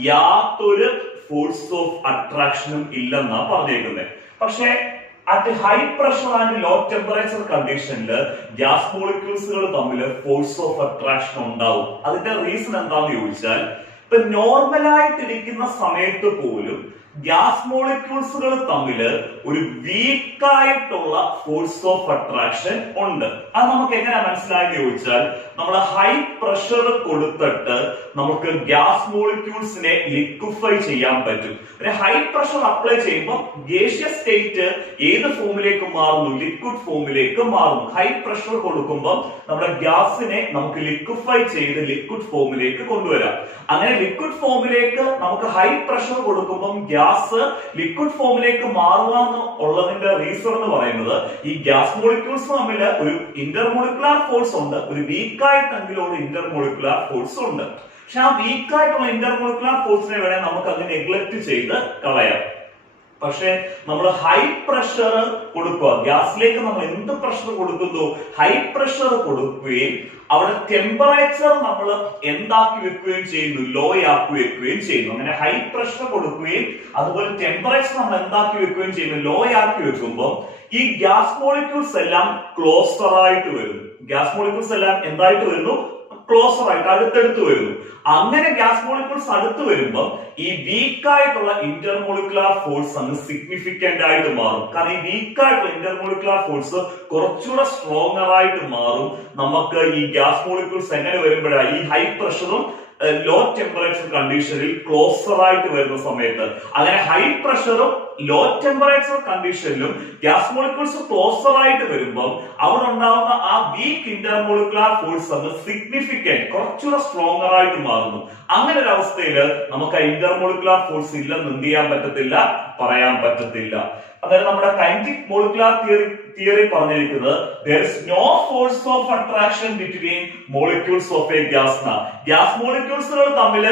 യാതൊരു ഫോഴ്സ് ഓഫ് അട്രാക്ഷനും ഇല്ലെന്നാ പറഞ്ഞേക്കുന്നത്. പക്ഷെ at high pressure and low temperature കണ്ടീഷനിൽ ഗ്യാസ് മോളിക്യൂൾസുകൾ തമ്മിൽ ഫോഴ്സ് ഓഫ് അട്രാക്ഷൻ ഉണ്ടാവും. അതിന്റെ റീസൺ എന്താന്ന് ചോദിച്ചാൽ, ഇപ്പൊ നോർമലായിട്ടിരിക്കുന്ന സമയത്ത് പോലും ഗ്യാസ് മോളിക്യൂൾസുകൾ തമ്മിൽ ഒരു വീക്കായിട്ടുള്ള ഫോഴ്സ് ഓഫ് അട്രാക്ഷൻ ഉണ്ട്. അത് നമുക്ക് എങ്ങനെ മനസ്സിലായെന്ന് ചോദിച്ചാൽ, നമ്മൾ ഹൈ പ്രഷർ കൊടുത്തിട്ട് നമുക്ക് ഗ്യാസ് മോളിക്യൂൾസിനെ ലിക്വിഫൈ ചെയ്യാൻ പറ്റും. ഹൈ പ്രഷർ അപ്ലൈ ചെയ്യുമ്പോൾ ഗേഷ്യസ് സ്റ്റേറ്റ് ഏത് ഫോമിലേക്ക് മാറുന്നു? ലിക്വിഡ് ഫോമിലേക്ക് മാറുന്നു. ഹൈ പ്രഷർ കൊടുക്കുമ്പോൾ നമ്മുടെ ഗ്യാസിനെ നമുക്ക് ലിക്വിഫൈ ചെയ്ത് ലിക്വിഡ് ഫോമിലേക്ക് കൊണ്ടുവരാം. അങ്ങനെ ലിക്വിഡ് ഫോമിലേക്ക് നമുക്ക് ഹൈ പ്രഷർ കൊടുക്കുമ്പോൾ ഗ്യാസ് ലിക്വിഡ് ഫോമിലേക്ക് മാറുക ഉള്ളതിന്റെ റീസൺ എന്ന് പറയുന്നത് ഈ ഗ്യാസ് മോളിക്യൂൾസ് തമ്മിൽ ഒരു ഇന്റർമോളിക്കുലാർ ഫോഴ്സ് ഉണ്ട്, ഒരു വീക്കായിട്ടെങ്കിലും ഒരു ഇന്റർമോളിക്കുലാർ ഫോഴ്സ് ഉണ്ട്. പക്ഷെ ആ വീക്കായിട്ടുള്ള ഇന്റർമോളിക്കുലാർ ഫോഴ്സിനെ വേണേൽ നമുക്ക് അത് നെഗ്ലക്ട് ചെയ്ത് കളയാം. പക്ഷെ നമ്മൾ ഹൈ പ്രഷർ കൊടുക്കുക, ഗ്യാസിലേക്ക് നമ്മൾ എന്ത് പ്രഷർ കൊടുക്കുന്നു? ഹൈ പ്രഷർ കൊടുക്കുകയും അവിടെ ടെമ്പറേച്ചർ നമ്മൾ എന്താക്കി വെക്കുകയും ചെയ്യുന്നു? ലോ ആക്കി വെക്കുകയും ചെയ്യുന്നു. അങ്ങനെ ഹൈ പ്രഷർ കൊടുക്കുകയും അതുപോലെ ടെമ്പറേച്ചർ നമ്മൾ എന്താക്കി വെക്കുകയും ചെയ്യുന്നു? ലോ ആക്കി വെക്കുമ്പോൾ ഈ ഗ്യാസ് മോളിക്യൂൾസ് എല്ലാം ക്ലോസർ ആയിട്ട് വരുന്നു. ഗ്യാസ് മോളിക്യൂൾസ് എല്ലാം എന്തായിട്ട് വരുന്നു? ക്ലോസർ ആയിട്ട് അടുത്തടുത്ത് വരുന്നു. അങ്ങനെ ഗ്യാസ് മോളിക്യൂൾസ് അടുത്ത് വരുമ്പോൾ ഈ വീക്ക് ആയിട്ടുള്ള ഇന്റർമോളിക്കുലാർ ഫോഴ്സ് അങ്ങ് സിഗ്നിഫിക്കന്റ് ആയിട്ട് മാറും. കാരണം ഈ വീക്ക് ആയിട്ടുള്ള ഇന്റർമോളിക്കുലാർ ഫോഴ്സ് കുറച്ചുകൂടെ സ്ട്രോങ്ങർ ആയിട്ട് മാറും. നമുക്ക് ഈ ഗ്യാസ് മോളിക്യൂൾസ് എങ്ങനെ വരുമ്പോഴാണ് ഈ ഹൈ പ്രഷറും ലോ ടെമ്പറേച്ചർ കണ്ടീഷനിൽ ക്ലോസർ ആയിട്ട് വരുന്ന സമയത്ത്, അങ്ങനെ ഹൈ പ്രഷറും ലോ ടെമ്പറേച്ചർ കണ്ടീഷനിലും ഗ്യാസ് മോളിക്യൂൾസ് ക്ലോസർ ആയിട്ട് വരുമ്പോൾ അവിടെ ഉണ്ടാവുന്ന ആ വീക്ക് ഇന്റർമോളിക്കുലാർ ഫോഴ്സ് അത് സിഗ്നിഫിക്കന്റ് കുറച്ചുകൂടെ സ്ട്രോങ്ങർ ആയിട്ട് മാറുന്നു. അങ്ങനെ ഒരു അവസ്ഥയിൽ നമുക്ക് ആ ഇന്റർമോളിക്കുലാർ ഫോഴ്സ് ഇല്ലെന്ന് എന്ത് ചെയ്യാൻ പറ്റത്തില്ല, പറയാൻ പറ്റത്തില്ല. അതായത് നമ്മുടെ കൈനറ്റിക് മോളിക്കുലാർ തിയറി പറഞ്ഞിരിക്കുന്നത് there is no force of attraction between molecules of a gas. Gas മോളിക്യൂൾസുകൾ തമ്മിൽ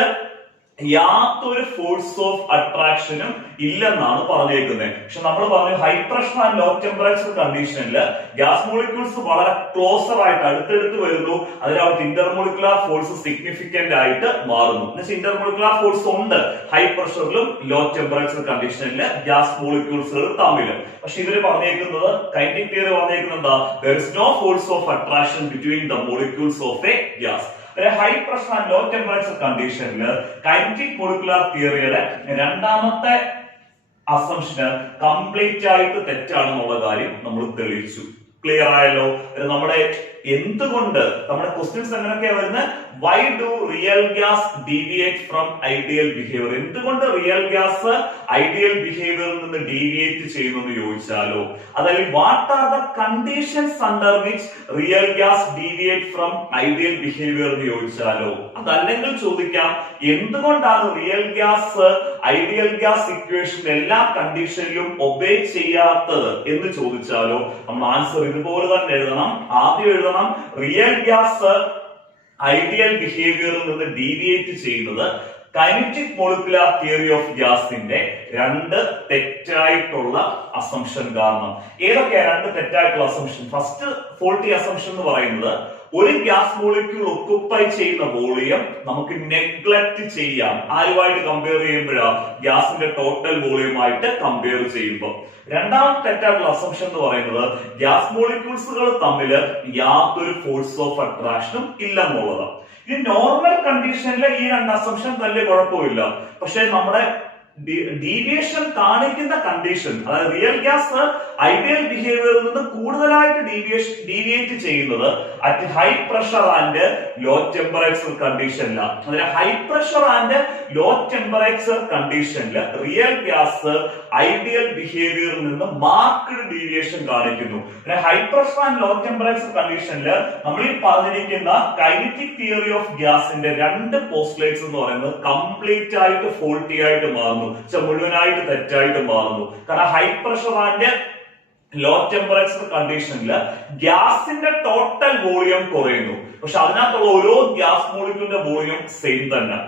യാതൊരു ഫോഴ്സ് ഓഫ് അട്രാക്ഷനും ഇല്ലെന്നാണ് പറഞ്ഞേക്കുന്നത്. പക്ഷെ നമ്മൾ പറഞ്ഞു high pressure and low temperature കണ്ടീഷനിൽ ഗ്യാസ് മോളിക്യൂൾസ് വളരെ ക്ലോസർ ആയിട്ട് അടുത്തടുത്ത് വരുന്നു. അതിനകത്ത് ഇന്റർമോളിക്കുലാർ ഫോഴ്സ് സിഗ്നിഫിക്കന്റ് ആയിട്ട് മാറുന്നു. എന്നുവെച്ചാൽ ഇന്റർമോളിക്കുലാർ ഫോഴ്സ് ഉണ്ട് ഹൈ പ്രഷറിലും ലോ ടെമ്പറേച്ചർ കണ്ടീഷനിൽ ഗ്യാസ് മോളിക്യൂൾസുകൾ തമ്മിൽ. പക്ഷെ ഇതിൽ പറഞ്ഞേക്കുന്നത് കൈനറ്റിക് തിയറി പറഞ്ഞേക്കുന്നത് എന്താ, there is no force of attraction between the molecules of a gas. High pressure and low temperature കണ്ടീഷനിൽ കൈനറ്റിക് മോളിക്കുലാർ തിയറിയുടെ രണ്ടാമത്തെ അസംഷന് കംപ്ലീറ്റ് ആയിട്ട് തെറ്റാണെന്നുള്ള കാര്യം നമ്മൾ തെളിയിച്ചു. ക്ലിയർ ആയല്ലോ? നമ്മുടെ എന്തുകൊണ്ട് നമ്മുടെ ക്വസ്റ്റ്യൻസ് എങ്ങനെയൊക്കെയാ വരുന്നത്, Y do real gas deviate from ideal behaviour, എന്തുകൊണ്ട് റിയൽ ഗ്യാസ് ഐഡിയൽ ബിഹേവിയറിൽ നിന്ന് ഡീവിയേറ്റ് ചെയ്യുന്നു എന്ന് ചോദിച്ചാലോ, അതായത് what are the conditions under which real gas deviate from ideal behaviour എന്ന് ചോദിച്ചാലോ, അതല്ലെങ്കിൽ ചോദിക്കാം എന്തുകൊണ്ടാണ് real gas ideal gas equation എല്ലാ കണ്ടീഷനിലും ഒബേ ചെയ്യാത്തത് എന്ന് ചോദിച്ചാലോ, നമ്മൾ ആൻസർ ഇതുപോലെ തന്നെ എഴുതണം. ആദ്യം എഴുതണം റിയൽ ഗ്യാസ് ഐഡിയൽ ബിഹേവിയറിൽ നിന്ന് ഡീവിയേറ്റ് ചെയ്യുന്നത് കൈനറ്റിക് മോളിക്കുലാർ തിയറി ഓഫ് ഗ്യാസിന്റെ രണ്ട് തെറ്റായിട്ടുള്ള അസംഷൻ കാരണം. ഏതൊക്കെയാ രണ്ട് തെറ്റായിട്ടുള്ള അസംഷൻ? ഫസ്റ്റ് ഫോൾട്ടി അസംഷൻ എന്ന് പറയുന്നത് ഒരു ഗ്യാസ് മോളിക്യൂൾ ഒക്കുപ്പൈ ചെയ്യുന്ന വോളിയം നമുക്ക് നെഗ്ലക്ട് ചെയ്യാം. ആരുമായിട്ട് കമ്പയർ ചെയ്യുമ്പോഴാണ്? ഗ്യാസിന്റെ ടോട്ടൽ വോളിയമായിട്ട് കമ്പയർ ചെയ്യുമ്പോൾ. രണ്ടാമത്തെ തെറ്റായിട്ടുള്ള അസംഷൻ എന്ന് പറയുന്നത് ഗ്യാസ് മോളിക്യൂൾസുകൾ തമ്മിൽ യാതൊരു ഫോഴ്സ് ഓഫ് അട്രാക്ഷനും ഇല്ലെന്നുള്ളതാണ്. ഈ നോർമൽ കണ്ടീഷനിൽ ഈ രണ്ട് അസംഷൻ വലിയ കുഴപ്പമില്ല. പക്ഷെ നമ്മുടെ ഡീവിയേഷൻ കാണിക്കുന്ന കണ്ടീഷൻ, അതായത് റിയൽ ഗ്യാസ് ഐഡിയൽ ബിഹേവിയറിൽ നിന്ന് കൂടുതലായിട്ട് ഡീവിയേറ്റ് ചെയ്യുന്നത് at high pressure and low temperature കണ്ടീഷനിലാണ്. അതിന് high pressure and low temperature കണ്ടീഷനിൽ റിയൽ ഗ്യാസ് ഐഡിയൽ ബിഹേവിയറിൽ നിന്ന് മാർക്ക്ഡ് ഡീവിയേഷൻ കാണിക്കുന്നു. High pressure and low temperature കണ്ടീഷനിൽ നമ്മൾ ഈ പറഞ്ഞിരിക്കുന്ന കൈനറ്റിക് തിയറി ഓഫ് ഗ്യാസിന്റെ രണ്ട് പോസ്റ്റുലേറ്റ്സ് എന്ന് പറയുന്നത് കംപ്ലീറ്റ് ആയിട്ട് ഫോൾട്ടി ആയിട്ട് മാറുന്നു, മുഴുവനായിട്ട് തെറ്റായിട്ട് മാറുന്നു. കാരണം high pressure and low temperature കണ്ടീഷനിൽ ഗ്യാസിന്റെ ടോട്ടൽ വോളിയം കുറയുന്നു, പക്ഷെ അതിനകത്തുള്ള ഓരോ ഗ്യാസ് മോളിക്യൂളിന്റെ വോളിയം സെയിം തന്നെ.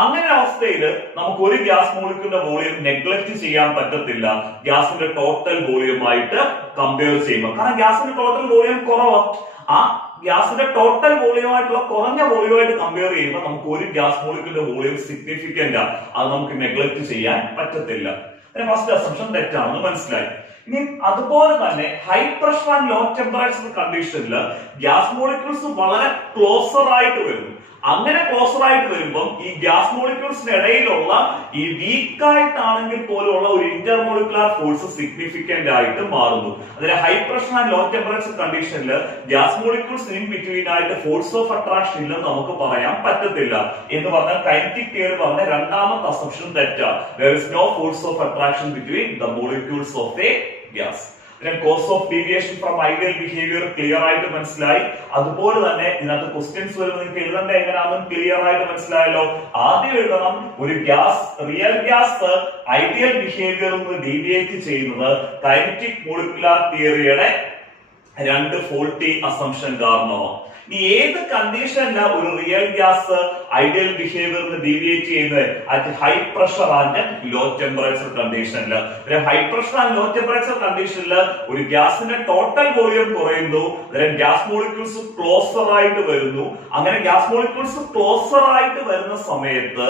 അങ്ങനെ അവസ്ഥയിൽ നമുക്ക് ഒരു ഗ്യാസ് മോളിക്യൂളിന്റെ വോളിയം നെഗ്ലക്ട് ചെയ്യാൻ പറ്റത്തില്ല ഗ്യാസിന്റെ ടോട്ടൽ വോളിയമായിട്ട് കമ്പയർ ചെയ്യുമ്പോൾ. കാരണം ഗ്യാസിന്റെ ടോട്ടൽ വോളിയം കുറവാണ്. ആ ഗ്യാസിന്റെ ടോട്ടൽ വോളിയമായിട്ടുള്ള കുറഞ്ഞ വോളിയമായിട്ട് കമ്പയർ ചെയ്യുമ്പോൾ നമുക്ക് ഒരു ഗ്യാസ് മോളിക്യൂളിന്റെ വോളിയം സിഗ്നിഫിക്കന്റ് ആണ്, അത് നമുക്ക് നെഗ്ലക്ട് ചെയ്യാൻ പറ്റത്തില്ല. ഫസ്റ്റ് അസംഷൻ തെറ്റാണെന്ന് മനസ്സിലായി. ഇനി അതുപോലെ തന്നെ high pressure and low temperature കണ്ടീഷനിൽ ഗ്യാസ് മോളിക്യൂൾസ് വളരെ ക്ലോസർ ആയിട്ട് വരുന്നു. അങ്ങനെ ക്ലോസർ ആയിട്ട് വരുമ്പോൾ ഈ ഗ്യാസ് മോളിക്യൂൾസിന് ഇടയിലുള്ള ഈ വീക്ക് ആയിട്ടാണെങ്കിൽ പോലുള്ള ഒരു ഇന്റർമോളിക്കുലാർ ഫോഴ്സ് സിഗ്നിഫിക്കന്റ് ആയിട്ട് മാറുന്നു. അതിന് high pressure and low temperature കണ്ടീഷനിൽ ഗ്യാസ് മോളിക്യൂൾസ് ഇൻ ബിറ്റ്വീൻ ആയിട്ട് ഫോഴ്സ് ഓഫ് അട്രാക്ഷൻ ഇല്ലെന്ന് നമുക്ക് പറയാൻ പറ്റത്തില്ല എന്ന് പറഞ്ഞാൽ കൈനറ്റിക് തിയറി പറഞ്ഞ രണ്ടാമത്തെ അസംഷൻ തെറ്റാണ്. there is no force of attraction between the molecules of a gas. Cause of deviation from ideal behaviour clear ആയിട്ട് മനസ്സിലായി. അതുപോലെ തന്നെ ഇതിനകത്ത് ക്വസ്റ്റ്യൻസ് വരുമ്പോൾ നിങ്ങൾക്ക് എഴുതേണ്ട എങ്ങനെയാണെന്ന് ക്ലിയർ ആയിട്ട് മനസ്സിലായല്ലോ. ആദ്യം എഴുതണം ഒരു ഗ്യാസ് റിയൽ ഗ്യാസ് ഐഡിയൽ ബിഹേവിയറിൽ നിന്ന് ഡീവിയേറ്റ് ചെയ്യുന്നത് കൈനറ്റിക് മോളിക്കുലാർ തിയറിയുടെ രണ്ട് ഫോൾട്ടി അസംഷൻ കാരണമാണ്. ഈ ഏത് കണ്ടീഷനില ഒരു റിയൽ ഗ്യാസ് ഐഡിയൽ ബിഹേവിയറിന് ഡീവിയേറ്റ് ചെയ്യുന്നത് at high pressure and low temperature കണ്ടീഷനിൽ. High pressure and low temperature കണ്ടീഷനിൽ ഒരു ഗ്യാസിന്റെ ടോട്ടൽ വോളിയം കുറയുന്നു, ഗ്യാസ് മോളിക്യൂൾസ് ക്ലോസർ ആയിട്ട് വരുന്നു. അങ്ങനെ ഗ്യാസ് മോളിക്യൂൾസ് ക്ലോസർ ആയിട്ട് വരുന്ന സമയത്ത്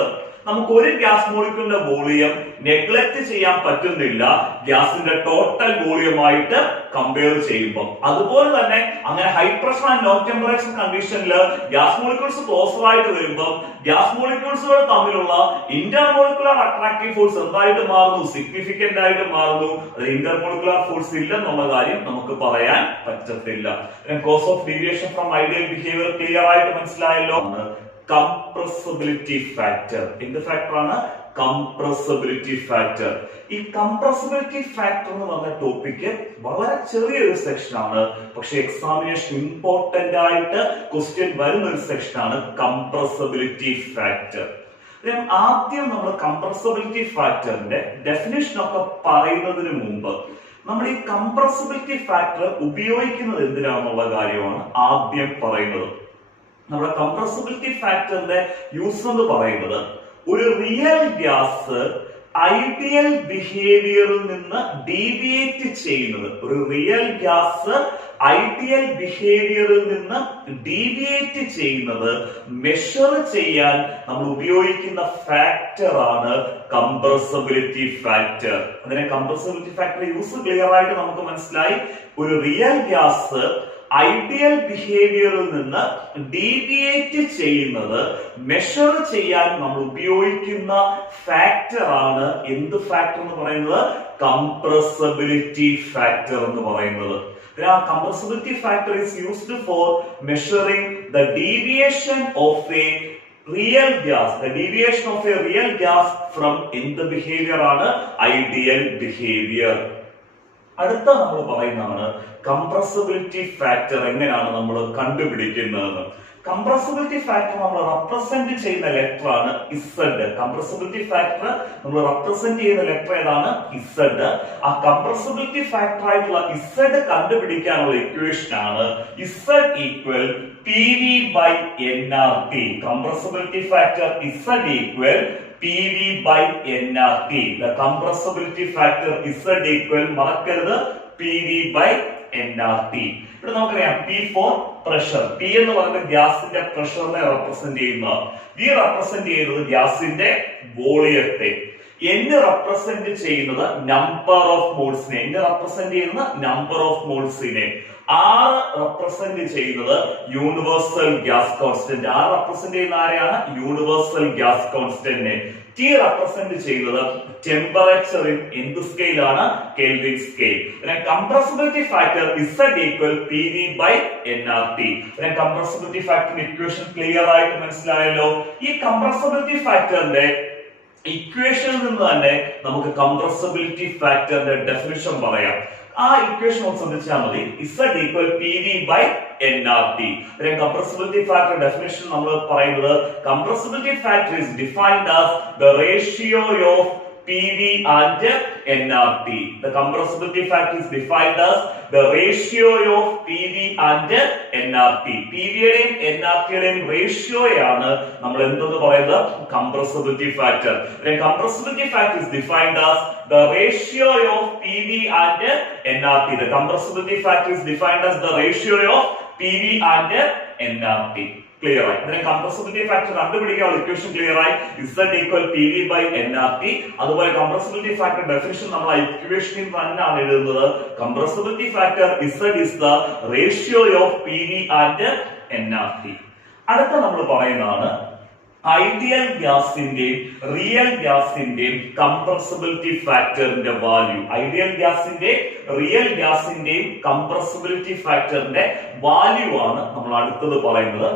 നമുക്ക് ഒരു ഗ്യാസ് മോളിക്യൂളിന്റെ വോളിയം നെഗ്ലക്ട് ചെയ്യാൻ പറ്റുന്നില്ല ഗ്യാസിന്റെ ടോട്ടൽ വോളിയമായിട്ട് കമ്പയർ ചെയ്യുമ്പോൾ. അതുപോലെ തന്നെ അങ്ങനെ high pressure and low temperature കണ്ടീഷനിൽ ഗ്യാസ് മോളിക്യൂൾസ് ക്ലോസർ ആയിട്ട് വരുമ്പോൾ ഗ്യാസ് മോളിക്യൂൾസുകൾ തമ്മിലുള്ള ഇന്റർമോളിക്കുലർ അട്രാക്റ്റീവ് ഫോഴ്സ് എന്തായിട്ട് മാറുന്നു? സിഗ്നിഫിക്കന്റ് ആയിട്ട് മാറുന്നു. അത് ഇന്റർമോളിക്കുലർ ഫോഴ്സ് ഇല്ലെന്നുള്ള കാര്യം നമുക്ക് പറയാൻ പറ്റത്തില്ല. Cause of deviation from ideal behaviour clear ആയിട്ട് മനസ്സിലായല്ലോ. കംപ്രസിബിലിറ്റി ഫാക്ടർ എന്ത് ഫാക്ടറാണ്? Compressibility factor. ഈ കംപ്രസിബിലിറ്റി ഫാക്ടർ എന്ന് പറഞ്ഞ ടോപ്പിക്ക് വളരെ ചെറിയൊരു സെക്ഷൻ ആണ്, പക്ഷെ എക്സാമിനേഷൻ ഇമ്പോർട്ടന്റ് ആയിട്ട് ക്വസ്റ്റ്യൻ വരുന്ന ഒരു സെക്ഷൻ ആണ് കംപ്രസിബിലിറ്റി ഫാക്ടർ. ആദ്യം നമ്മൾ കംപ്രസിബിലിറ്റി ഫാക്ടറിന്റെ ഡെഫിനിഷൻ ഒക്കെ പറയുന്നതിന് മുമ്പ് നമ്മൾ ഈ കംപ്രസിബിലിറ്റി ഫാക്ടർ ഉപയോഗിക്കുന്നത് എന്തിനാണെന്നുള്ള കാര്യമാണ് ആദ്യം പറയുന്നത്. നമ്മുടെ കംപ്രസിബിലിറ്റി ഫാക്ടറിന്റെ യൂസ് എന്ന് പറയുന്നത് ഒരു റിയൽ ഗ്യാസ് ഐഡിയൽ ബിഹേവിയറിൽ നിന്ന് ഡീവിയേറ്റ് ചെയ്യുന്നത്, ഒരു റിയൽ ഗ്യാസ് ഐഡിയൽ ബിഹേവിയറിൽ നിന്ന് ഡീവിയേറ്റ് ചെയ്യുന്നത് മെഷർ ചെയ്യാൻ നമ്മൾ ഉപയോഗിക്കുന്ന ഫാക്ടർ ആണ് കംപ്രസിബിലിറ്റി ഫാക്ടർ. അതിനെ കംപ്രസിബിലിറ്റി ഫാക്ടർ യൂസ് ക്ലിയർ ആയിട്ട് നമുക്ക് മനസ്സിലായി. ഒരു റിയൽ ഗ്യാസ് ഐഡിയൽ ബിഹേവിയറിൽ നിന്ന് ഡീവിയേറ്റ് ചെയ്യുന്നത് മെഷർ ചെയ്യാൻ നമ്മൾ ഉപയോഗിക്കുന്ന ഫാക്ടർ ആണ് എന്ത് ഫാക്ടർ എന്ന് പറയുന്നത്? കംപ്രസിബിലിറ്റി ഫാക്ടർ എന്ന് പറയുന്നത്. Compressibility factor is used for measuring the deviation of a real gas. The deviation of a real gas from in the behavior ആണ് ideal behavior. അടുത്ത നമ്മൾ പറയുന്നതാണ് കംപ്രസിബിലിറ്റി ഫാക്ടർ എങ്ങനെയാണ് നമ്മൾ കണ്ടുപിടിക്കുന്നത്. കംപ്രസിബിലിറ്റി ഫാക്ടർ നമ്മൾ റെപ്രസെന്റ് ചെയ്യുന്ന ലെറ്റർ ആണ് ഇസഡ്. കംപ്രസിബിലിറ്റി ഫാക്ടർ നമ്മൾ റെപ്രസെന്റ് ചെയ്യുന്ന ലെറ്റർ ഏതാണ്? ഇസഡ്. ആ കംപ്രസിബിലിറ്റി ഫാക്ടർ ആയിട്ടുള്ള ഇസഡ് കണ്ടുപിടിക്കാനുള്ള ഇക്വേഷൻ ആണ് Z equal PV by nRT. Compressibility factor Z equal PV by nRT. The compressibility factor Z equal മറക്കരുത് PV by nRT. ഇവിടെ നമുക്കറിയാം P for pressure. P എന്ന് പറയുന്നത് ഗ്യാസിന്റെ പ്രഷറിനെ റെപ്രസെന്റ് ചെയ്യുന്ന, V റെപ്രസെന്റ് ചെയ്യുന്നത് ഗ്യാസിന്റെ വോളിയത്തെ, N റെപ്രസെന്റ് ചെയ്യുന്നത് നമ്പർ ഓഫ് മോൾസിനെ, N റെപ്രസെന്റ് ചെയ്യുന്ന നമ്പർ ഓഫ് മോൾസിനെ, R റെപ്രസെന്റ് ചെയ്യുന്നത് universal gas constant, R represent ചെയ്യുന്ന ആരെയാണ്? യൂണിവേഴ്സൽ ഗ്യാസ് കോൺസ്റ്റന്റിനെ, T റെപ്രസെന്റ് ചെയ്യുന്നത് ടെമ്പറേച്ചർ ഇൻ എന്ത് സ്കെയിൽ ആണ്? Kelvin scale. Compressibility factor Z equal PV by nRT. Compressibility ഫാക്ടറിന്റെ equation clear ആയിട്ട് മനസ്സിലായല്ലോ. ഈ കംപ്രസിബിലിറ്റി ഫാക്ടറിന്റെ ഇക്വേഷനിൽ നിന്ന് തന്നെ നമുക്ക് കംപ്രസിബിലിറ്റി ഫാക്ടറിന്റെ ഡെഫിനിഷൻ പറയാം. ആ ഇക്വേഷൻ ഒന്ന് ശ്രദ്ധിച്ചാൽ മതി. Z equal PV by nRT. Compressibility factor definition നമ്മൾ പറയുന്നത് compressibility factor is defined as the ratio of PV and nRT. The compressibility factor is defined as the ratio of PV and nRT. PV യുടെയും nRT യുടെയും റേഷ്യോയാണ് നമ്മൾ എന്തെന്ന് പറയുന്നത്? compressibility factor. The compressibility factor is defined as the ratio of PV and nRT. The compressibility factor is defined as the ratio of PV and nRT. Clear ആയി. ഇതിനെ compressibility factor കണ്ടുപിടിക്കാനുള്ള equation clear ആയി. Z equal PV by nRT. അതുപോലെ compressibility factor definition നമ്മൾ ആ ഇക്വേഷനിൽ തന്നെയാണ് എഴുതുന്നത്. Compressibility factor Z is the ratio of PV and nRT. അടുത്ത നമ്മൾ പറയുന്നതാണ് ഐഡിയൽ ഗ്യാസിന്റെയും റിയൽ ഗ്യാസിന്റെയും കംപ്രസിബിലിറ്റി ഫാക്ടറിന്റെ വാല്യൂ. ഐഡിയൽ ഗ്യാസിന്റെ റിയൽ ഗ്യാസിന്റെയും കംപ്രസിബിലിറ്റി ഫാക്ടറിന്റെ വാല്യൂ ആണ് നമ്മൾ അടുത്തത് പറയുന്നത്.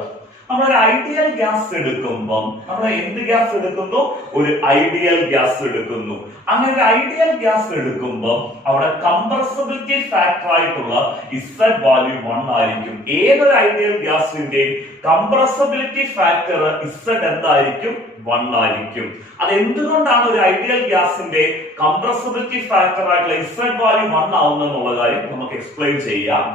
നമ്മളൊരു ഐഡിയൽ ഗ്യാസ് എടുക്കുമ്പം നമ്മൾ എന്ത് ഗ്യാസ് എടുക്കുന്നു? ഒരു ഐഡിയൽ ഗ്യാസ് എടുക്കുന്നു. അങ്ങനെ ഒരു ഐഡിയൽ ഗ്യാസ് എടുക്കുമ്പോൾ അവിടെ കംപ്രസിബിലിറ്റി ഫാക്ടർ ആയിട്ടുള്ള Z വാല്യൂ 1 ആയിരിക്കും. ഏതൊരു ഐഡിയൽ ഗ്യാസിന്റെയും കംപ്രസിബിലിറ്റി ഫാക്ടർ Z എന്തായിരിക്കും? 1 ആയിരിക്കും. അത് എന്തുകൊണ്ടാണ് ഒരു ഐഡിയൽ ഗ്യാസിന്റെ കംപ്രസിബിലിറ്റി ഫാക്ടർ ആയിട്ടുള്ള Z വാല്യൂ 1 ആവുന്നുള്ള കാര്യം നമുക്ക് എക്സ്പ്ലെയിൻ ചെയ്യാം.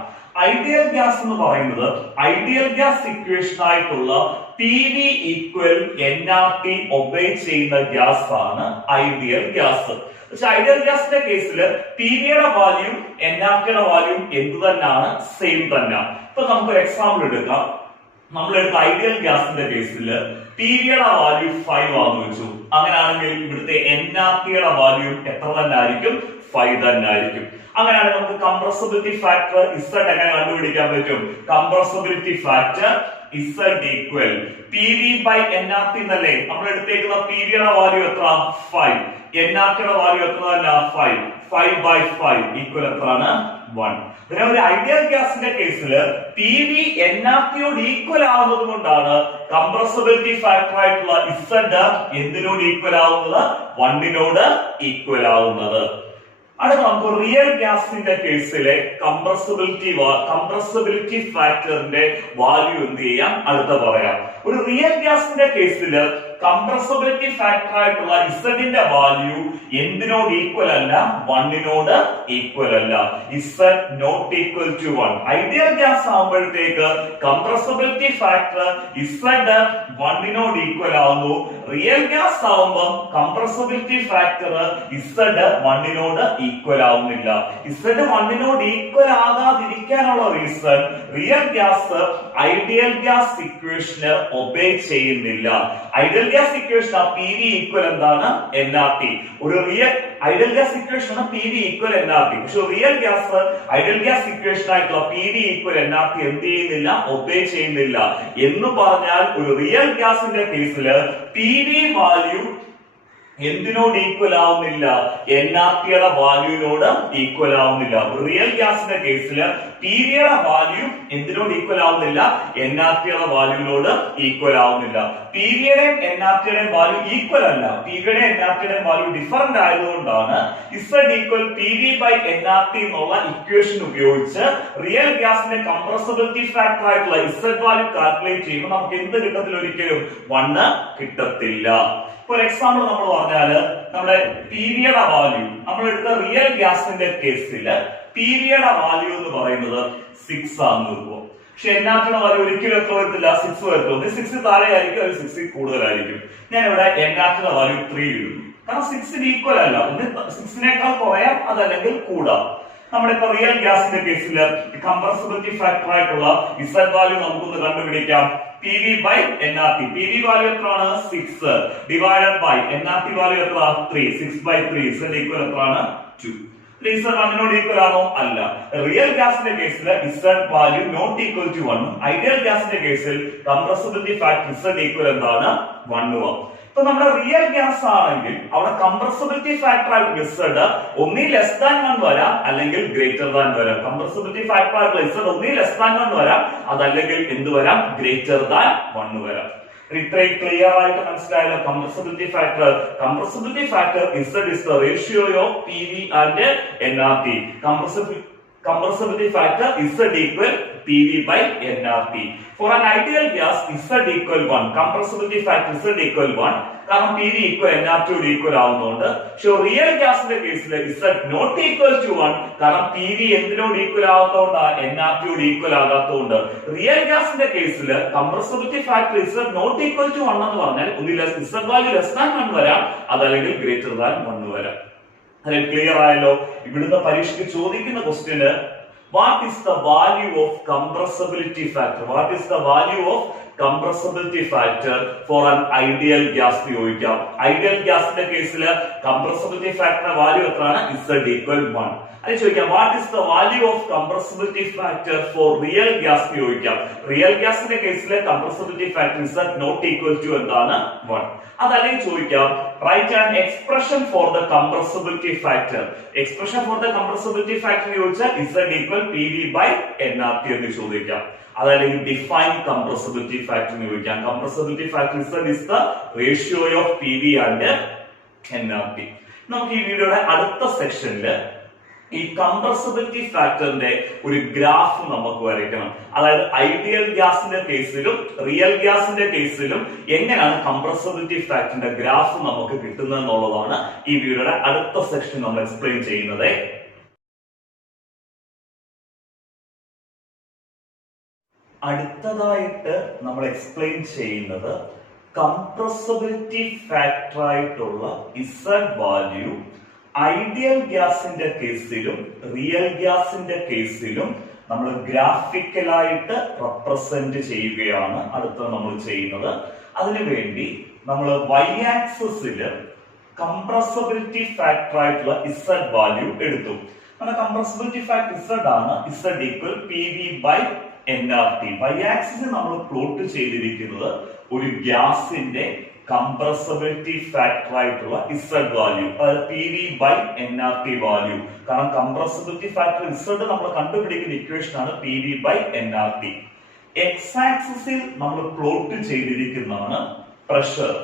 ഐഡിയൽ ഗ്യാസ് എന്ന് പറയുന്നത് ഐഡിയൽ ഗ്യാസ് ഇക്വേഷൻ ആയിട്ടുള്ള PV equal nRT ഒബേ ചെയ്യുന്ന ഗ്യാസ് ആണ് ഐഡിയൽ ഗ്യാസ്. പക്ഷെ ഐഡിയൽ ഗ്യാസിന്റെ കേസിൽ PV യുടെ വാല്യൂ nRT യുടെ വാല്യൂ എന്ത് തന്നെയാണ്? സെയിം തന്നെ. ഇപ്പൊ നമുക്കൊരു എക്സാമ്പിൾ എടുക്കാം. നമ്മളെടുത്ത ഐഡിയൽ ഗ്യാസിന്റെ കേസിൽ പിവിയുടെ വാല്യൂ 5 ആണെന്ന് വെച്ചു. അങ്ങനെയാണെങ്കിൽ ഇവിടുത്തെ എൻആർടിയുടെ വാല്യൂ എത്ര തന്നെ ആയിരിക്കും? 5 തന്നെ ആയിരിക്കും. അങ്ങനെയാണെങ്കിൽ നമുക്ക് കംപ്രസിബിലിറ്റി ഫാക്ടർ ഇസഡ് എങ്ങനെ കണ്ടുപിടിക്കാൻ പറ്റും? Compressibility factor Z equal PV by NRT എന്നല്ലേ നമ്മൾ എടുത്തേക്കുന്ന പിവിയുടെ വാല്യൂ എത്ര? 5. എൻആർടിയുടെ വാല്യൂ എത്ര തന്നെ? 5. 5 by 5 ഈക്വൽ എത്രയാണ്? 1. പിന്നെ ഒരു ഐഡിയൽ ഗ്യാസിന്റെ കേസിൽ പി വി എൻആർടിയോട് ഈക്വൽ ആവുന്നത് കൊണ്ടാണ് കംപ്രസിബിലിറ്റി ഫാക്ടർ ആയിട്ടുള്ള ഇസഡ് എന്തിനോട് ഈക്വൽ ആവുന്നത്? 1 ഈക്വൽ ആവുന്നത്. അടുത്ത നമുക്ക് റിയൽ ഗ്യാസിന്റെ കേസിലെ കംപ്രസിബിലിറ്റി ഫാക്ടറിന്റെ വാല്യൂ എന്ത് ചെയ്യാം? അടുത്ത പറയാം. ഒരു റിയൽ ഗ്യാസിന്റെ കേസിൽ കംപ്രസിബിലിറ്റി ഫാക്ടർ ആയിട്ടുള്ള ഇസഡിന്റെ വാല്യൂ എന്തിനോട് ഈക്വൽ അല്ല? 1 ഈക്വൽ അല്ല. Z not equal to 1. Ideal gas ആകുമ്പോഴത്തേക്ക് കംപ്രസിബിലിറ്റി ഫാക്ടർ ഇസഡ് 1 ഈക്വൽ ആവുന്നു. റിയൽ ഗ്യാസ് ആവുമ്പോൾ കംപ്രസിബിലിറ്റി ഫാക്ടർ ഇസഡ് 1 ഈക്വൽ ആവുന്നില്ല. ഇസഡ് 1 ഈക്വൽ ആകാതിരിക്കാനുള്ള reason real gas ideal gas ഇക്വേഷന് ഒബേ ചെയ്യുന്നില്ല. Ideal gas equation P V equal എന്താണ്? NRT. ഒരു real ideal gas equation P V equal NRT. പക്ഷെ real gas ideal gas equation ആയിട്ടുള്ള P V equal NRT എന്ത് ചെയ്യുന്നില്ല? Obey ചെയ്യുന്നില്ല. എന്ന് പറഞ്ഞാൽ ഒരു റിയൽ ഗ്യാസിന്റെ കേസിൽ പി വി വാല്യൂ എന്തിനോട് ഈക്വൽ ആവുന്നില്ല? എൻആർടിയുടെ വാല്യൂവിനോട് ഈക്വൽ ആവുന്നില്ല. റിയൽ ഗ്യാസിന്റെ കേസിൽ പിവിയുടെ വാല്യൂ എന്തിനോട് ഈക്വൽ ആവുന്നില്ല? എൻആർടിയുടെ വാല്യൂവിനോട് ഈക്വൽ ആവുന്നില്ല. പിവിയുടെയും എൻആർടിയുടെയും വാല്യൂ ഈക്വൽ അല്ല. പിവിയുടെ എൻആർടിയുടെയും വാല്യൂ ഡിഫറന്റ് ആയതുകൊണ്ടാണ് Z equal P V by NRT എന്നുള്ള ഇക്വേഷൻ ഉപയോഗിച്ച് റിയൽ ഗ്യാസിന്റെ കംപ്രസിബിലിറ്റി ഫാക്ടർ ആയിട്ടുള്ള ഇസഡ് വാല്യൂ കാൽക്കുലേറ്റ് ചെയ്യുമ്പോൾ നമുക്ക് എന്ത് കിട്ടത്തില്ല? ഒരിക്കലും 1 കിട്ടത്തില്ല. ഫോർ എക്സാമ്പിൾ നമ്മൾ പറഞ്ഞാല് നമ്മുടെ പിവിയുടെ വാല്യൂ നമ്മൾ എടുത്ത റിയൽ ഗ്യാസിന്റെ കേസിൽ പിവിയുടെ വാല്യൂ എന്ന് പറയുന്നത് 6 ആണെന്ന് വെക്കുമോ. പക്ഷെ എൻആർടിയുടെ വാല്യൂ ഒരിക്കലും എത്ര വരത്തില്ല? 6 വരത്തുള്ളൂ. 6 താഴെ ആയിരിക്കും, അത് 6 കൂടുതലായിരിക്കും. ഞാൻ ഇവിടെ എൻആർടിയുടെ വാല്യൂ 3 ഇടുന്നു. കാരണം 6 ഈക്വൽ അല്ല. 6 കുറയാം, അതല്ലെങ്കിൽ കൂടാം. നമ്മുടെ ഇപ്പൊ റിയൽ ഗ്യാസിന്റെ കേസിൽ കംപ്രസിബിലിറ്റി ഫാക്ടർ ആയിട്ടുള്ള ഇസഡ് വാല്യൂ നമുക്കൊന്ന് കണ്ടുപിടിക്കാം. P V by NRT. P V value എത്രയാണ്? 6 ഡിവൈഡഡ് ബൈ എൻആർടി വാല്യൂ എത്ര? 3. 6 by 3 ഇസഡ് ഈക്വൽ എത്രയാണ്? 2. ഇസഡ് 1 ഈക്വൽ ആണോ? അല്ല. റിയൽ ഗ്യാസിന്റെ കേസിൽ Z value not equal to 1. Ideal ഗ്യാസിന്റെ കേസിൽ കംപ്രസിബിലിറ്റി ഫാക്ടർ ഇസഡ് ഈക്വൽ എന്താണ്? 1. ഇപ്പൊ നമ്മുടെ റിയൽ ഗ്യാസ് ആണെങ്കിൽ അവിടെ കംപ്രസിബിലിറ്റി ഫാക്ടർ ആയിട്ട് ഇസഡ് ഒന്നീ ലെസ് ദാൻ 1 വരാം, അല്ലെങ്കിൽ ഗ്രേറ്റർ ദാൻ വരാം. കംപ്രസിബിലിറ്റി ഫാക്ടർ ആയിട്ടുള്ള ഇസഡ് ഒന്നീ ലെസ് ദാൻ 1 വരാം, അതല്ലെങ്കിൽ എന്ത് വരാം? ഗ്രേറ്റർ ദാൻ 1 വരാം. ഇത്രയും ക്ലിയർ ആയിട്ട് മനസ്സിലായല്ലോ compressibility factor Z is the ratio of P V and NRT. Compressibility factor Z equal PV by nRT. For an ideal gas Z equal 1. Compressibility factor Z equal 1. കാരണം PV equal nRT equal ആവുന്നുണ്ട്. പക്ഷെ real ഗ്യാസിന്റെ കേസിൽ Z not equal to 1. കാരണം PV എന്തിനോട് equal ആവാത്തതുകൊണ്ട് nRT equal ആകാത്തതുകൊണ്ട് real ഗ്യാസിന്റെ കേസിൽ compressibility factor Z not equal to 1 എന്ന് പറഞ്ഞാൽ ഒന്നില്ല Z value less than 1 വരാം, അതല്ലെങ്കിൽ greater than 1 വരാം. ക്ലിയർ ആയല്ലോ. ഇവിടുന്ന് പരീക്ഷയ്ക്ക് ചോദിക്കുന്ന ക്വസ്റ്റ്യന് what is the value of compressibility factor? What is the value of compressibility factor for an ideal gas ചോദിക്കാം. ഐഡിയൽ ഗ്യാസിന്റെ കേസിൽ കംപ്രസിബിലിറ്റി ഫാക്ടർ വാല്യൂ എത്രയാണ്? Z equal 1. അത് ചോദിക്കാം. What is the value of compressibility factor for real gas ചോദിക്കാം. Real ഗ്യാസിന്റെ കേസിലെ compressibility factor Z not equal to എന്താണ്? 1. അതല്ലെങ്കിൽ ചോദിക്കാം write an expression for the compressibility factor. Expression for the compressibility factor ചോദിച്ചാൽ Z equal P V by NRT എന്ന് ചോദിക്കാം. അതല്ലെങ്കിൽ ഡിഫൈൻ കംപ്രസിബിലിറ്റി ഫാക്ടർ ചോദിക്കാം. Compressibility factor Z is the ratio of P V and NRT. നമുക്ക് ഈ വീഡിയോയുടെ അടുത്ത സെക്ഷനിൽ ഈ കംപ്രസിബിലിറ്റി ഫാക്ടറിന്റെ ഒരു ഗ്രാഫ് നമുക്ക് വരയ്ക്കണം. അതായത് ഐഡിയൽ ഗ്യാസിന്റെ കേസിലും റിയൽ ഗ്യാസിന്റെ കേസിലും എങ്ങനെയാണ് കംപ്രസിബിലിറ്റി ഫാക്ടറിന്റെ ഗ്രാഫ് നമുക്ക് കിട്ടുന്നത് എന്നുള്ളതാണ് ഈ വീഡിയോയുടെ അടുത്ത സെക്ഷൻ നമ്മൾ എക്സ്പ്ലെയിൻ ചെയ്യുന്നത്. അടുത്തതായിട്ട് നമ്മൾ എക്സ്പ്ലെയിൻ ചെയ്യുന്നത് കംപ്രസിബിലിറ്റി ഫാക്ടർ ആയിട്ടുള്ള ഇസഡ് വാല്യൂ ഐഡിയൽ ഗ്യാസിന്റെ കേസിലും റിയൽ ഗ്യാസിന്റെ കേസിലും നമ്മൾ ഗ്രാഫിക്കലായിട്ട് റെപ്രസെന്റ് ചെയ്യുകയാണ് അടുത്ത നമ്മൾ ചെയ്യുന്നത്. അതിനുവേണ്ടി നമ്മൾ y ആക്സിസിൽ കംപ്രസബിലിറ്റി ഫാക്ടർ ആയിട്ടുള്ള z വാല്യൂ എടുത്തു. നമ്മുടെ കംപ്രസബിലിറ്റി ഫാക്ടർ z ആണ്. z equal PV/nRT. y ആക്സിസിൽ നമ്മൾ പ്ലോട്ട് ചെയ്തിരിക്കുന്നത് ഒരു ഗ്യാസിന്റെ കംപ്രസബിലിറ്റി ഫാക്ടർ ആയിട്ടുള്ള z വാല്യൂ, അതായത് PV/nRT വാല്യൂ. കാരണം കംപ്രസബിലിറ്റി ഫാക്ടർ z നമ്മൾ കണ്ടുപിടിക്കുന്ന ഇക്വേഷൻ ആണ് PV/nRT. x ആക്സിസിൽ നമ്മൾ പ്ലോട്ട് ചെയ്തിരിക്കുന്നതാണ് പ്രഷർ.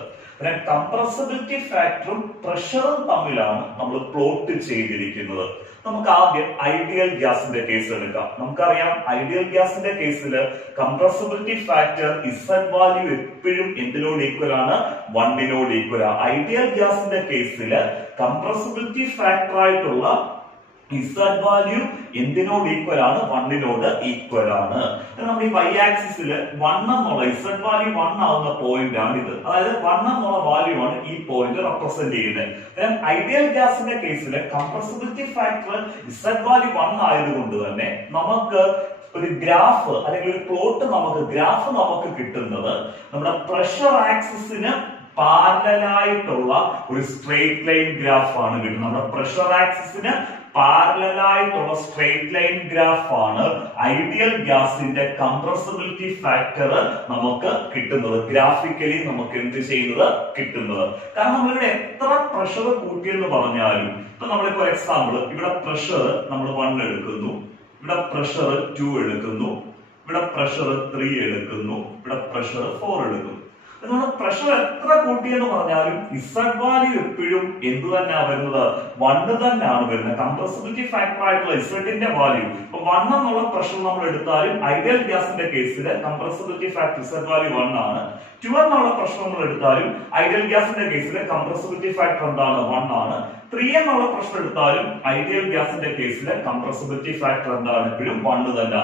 കംപ്രസബിലിറ്റി ഫാക്ടറും പ്രഷറും തമ്മിലാണ് നമ്മൾ പ്ലോട്ട് ചെയ്തിരിക്കുന്നത്. നമുക്ക് ആദ്യം ഐഡിയൽ ഗ്യാസിന്റെ കേസ് എടുക്കാം. നമുക്കറിയാം ഐഡിയൽ ഗ്യാസിന്റെ കേസിൽ കംപ്രസബിലിറ്റി ഫാക്ടർ z വാല്യൂ എപ്പോഴും എന്തിനോട് ഈക്വൽ ആണ്? 1 ഈക്വൽ ആണ്. ഐഡിയൽ ഗ്യാസിന്റെ കേസിൽ കംപ്രസബിലിറ്റി ഫാക്ടർ ആയിട്ടുള്ള z വാല്യൂ എന്തിനോട് ഈക്വൽ ആണ്? 1 ഈക്വൽ ആണ്. നമ്മുടെ ഈ y ആക്സിസിൽ 1 എന്നുള്ള z വാല്യൂ 1 ആവുന്ന പോയിന്റ് ആണ് ഇത്. അതായത് 1 എന്നുള്ള വാല്യൂ ആണ് ഈ പോയിന്റ് റെപ്രസെന്റ് ചെയ്യുന്നത്. ഐഡിയൽ ഗ്യാസിന്റെ കേസിൽ കംപ്രസബിലിറ്റി ഫാക്ടർ z വാല്യൂ 1 ആയതുകൊണ്ട് തന്നെ നമുക്ക് ഒരു ഗ്രാഫ് അല്ലെങ്കിൽ ഒരു പ്ലോട്ട് നമുക്ക് കിട്ടുന്നത് നമ്മുടെ പ്രഷർ ആക്സിസിന് പാരലലായിട്ടുള്ള ഒരു സ്ട്രെയിറ്റ് ലൈൻ ഗ്രാഫ് ആണ് കിട്ടുന്നത്. നമ്മുടെ പ്രഷർ ആക്സിസിന് പാരലലായിട്ടുള്ള സ്ട്രെയിറ്റ് ലൈൻ ഗ്രാഫ് ആണ് ഐഡിയൽ ഗ്യാസിന്റെ കംപ്രസബിലിറ്റി ഫാക്ടർ നമുക്ക് കിട്ടുന്നത്. ഗ്രാഫിക്കലി നമുക്ക് എന്ത് ചെയ്യുന്നത്? കിട്ടുന്നത്. കാരണം നമ്മളിവിടെ എത്ര പ്രഷർ കൂട്ടിയെന്ന് പറഞ്ഞാലും, ഇപ്പൊ നമ്മളിപ്പോ എക്സാമ്പിൾ ഇവിടെ പ്രഷർ നമ്മൾ 1 എടുക്കുന്നു, ഇവിടെ പ്രഷർ 2 എടുക്കുന്നു, ഇവിടെ പ്രഷർ 3 എടുക്കുന്നു, ഇവിടെ പ്രഷർ 4 എടുക്കുന്നു. നമ്മൾ പ്രഷർ എത്ര കൂട്ടിയെന്ന് പറഞ്ഞാലും z വാല്യൂ എപ്പോഴും എന്ത് തന്നെയാണ് വരുന്നത്? 1 തന്നെയാണ് വരുന്നത്. കംപ്രസബിലിറ്റി ഫാക്ടർ ആയിട്ടുള്ള z വാല്യൂ 1 എന്നുള്ള പ്രഷർ നമ്മൾ എടുത്താലും ഐഡിയൽ ഗ്യാസിന്റെ കേസിൽ കംപ്രസബിലിറ്റി ഫാക്ടർ z വാല്യൂ 1 ആണ്. 2 എന്നുള്ള പ്രഷർ നമ്മൾ എടുത്താലും ഐഡിയൽ ഗ്യാസിന്റെ കേസിൽ കംപ്രസബിലിറ്റി ഫാക്ടർ എന്താണ്? 1 ആണ്. 3 എന്നുള്ള പ്രഷർ എടുത്താലും ഐഡിയൽ ഗ്യാസിന്റെ കേസിൽ കംപ്രസബിലിറ്റി ഫാക്ടർ എന്താണ്? എപ്പോഴും 1 തന്നെ.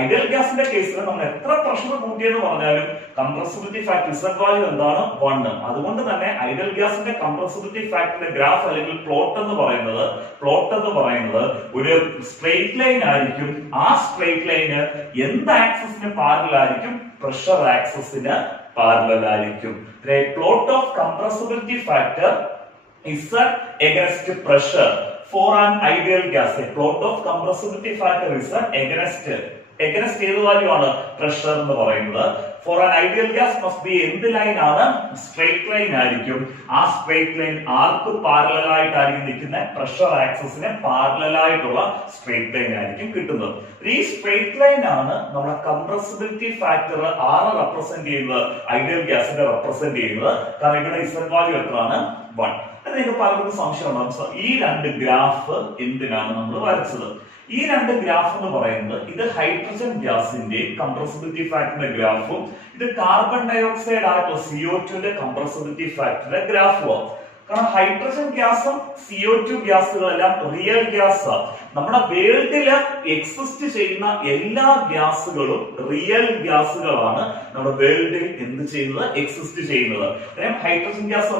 ഐഡിയൽ ഗ്യാസിന്റെ കേസിൽ നമ്മൾ എത്ര പ്രഷർ കൂട്ടിയെന്ന് പറഞ്ഞാലും കംപ്രസബിലിറ്റി ഫാക്ടർ z വാല്യൂ എന്താണ്? 1. അതുകൊണ്ട് തന്നെ ഐഡിയൽ ഗ്യാസിന്റെ കംപ്രസബിലിറ്റി ഫാക്ടറിന്റെ ഗ്രാഫ് അല്ലെങ്കിൽ പ്ലോട്ട് എന്ന് പറയുന്നത് ഒരു സ്ട്രെയിറ്റ് ലൈൻ ആയിരിക്കും. ആ സ്ട്രെയിറ്റ് ലൈന് എന്ത് ആക്സിസിന് പാരലൽ ആയിരിക്കും? പ്രഷർ ആക്സിസിന് പാരലൽ ആയിരിക്കും. Plot of compressibility factor Z against pressure for an ideal gas. A plot of compressibility factor is against ഏത് വാല്യൂ ആണ്? പ്രഷർ എന്ന് പറയുന്നത്. Four an ideal gas must be എന്ത് line ആണ്? Straight line ആയിരിക്കും. ആ straight line ആർക്ക് parallel ആയിട്ടായിരിക്കും നിൽക്കുന്നത്? പ്രഷർ ആക്സിസിന് പാരലൽ ആയിട്ടുള്ള സ്ട്രെയിറ്റ് ലൈൻ ആയിരിക്കും കിട്ടുന്നത്. ഈ സ്ട്രെയിറ്റ് ലൈൻ ആണ് നമ്മുടെ കംപ്രസിബിലിറ്റി ഫാക്ടർ ആറ് റെപ്രസെന്റ് ചെയ്യുന്നത്, ഐഡിയൽ ഗ്യാസിന്റെ റെപ്രസെന്റ് ചെയ്യുന്നത്. കാരണം ഇവിടെ Z വാല്യൂ എത്രയാണ്? 1. നിങ്ങൾക്ക് പലർക്കും സംശയം ഉണ്ടാകും, ഈ രണ്ട് ഗ്രാഫ് എന്തിനാണ് നമ്മൾ വരച്ചത്? ഈ രണ്ട് ഗ്രാഫ് എന്ന് പറയുന്നത് ഇത് ഹൈഡ്രജൻ ഗ്യാസിന്റെ കംപ്രസിബിലിറ്റി ഫാക്ടറിന്റെ ഗ്രാഫും ഇത് കാർബൺ ഡയോക്സൈഡ് ആയിട്ടുള്ള CO2 കംപ്രസിബിലിറ്റി ഫാക്ടറിന്റെ ഗ്രാഫും. കാരണം ഹൈഡ്രജൻ ഗ്യാസും CO2 ഗ്യാസുകളെല്ലാം റിയൽ ഗ്യാസ്. നമ്മുടെ വേൾഡില് എക്സിസ്റ്റ് ചെയ്യുന്ന എല്ലാ ഗ്യാസുകളും റിയൽ ഗ്യാസുകളാണ് നമ്മുടെ വേൾഡിൽ എന്ത് ചെയ്യുന്നത്? എക്സിസ്റ്റ് ചെയ്യുന്നത്. ഹൈഡ്രജൻ ഗ്യാസ്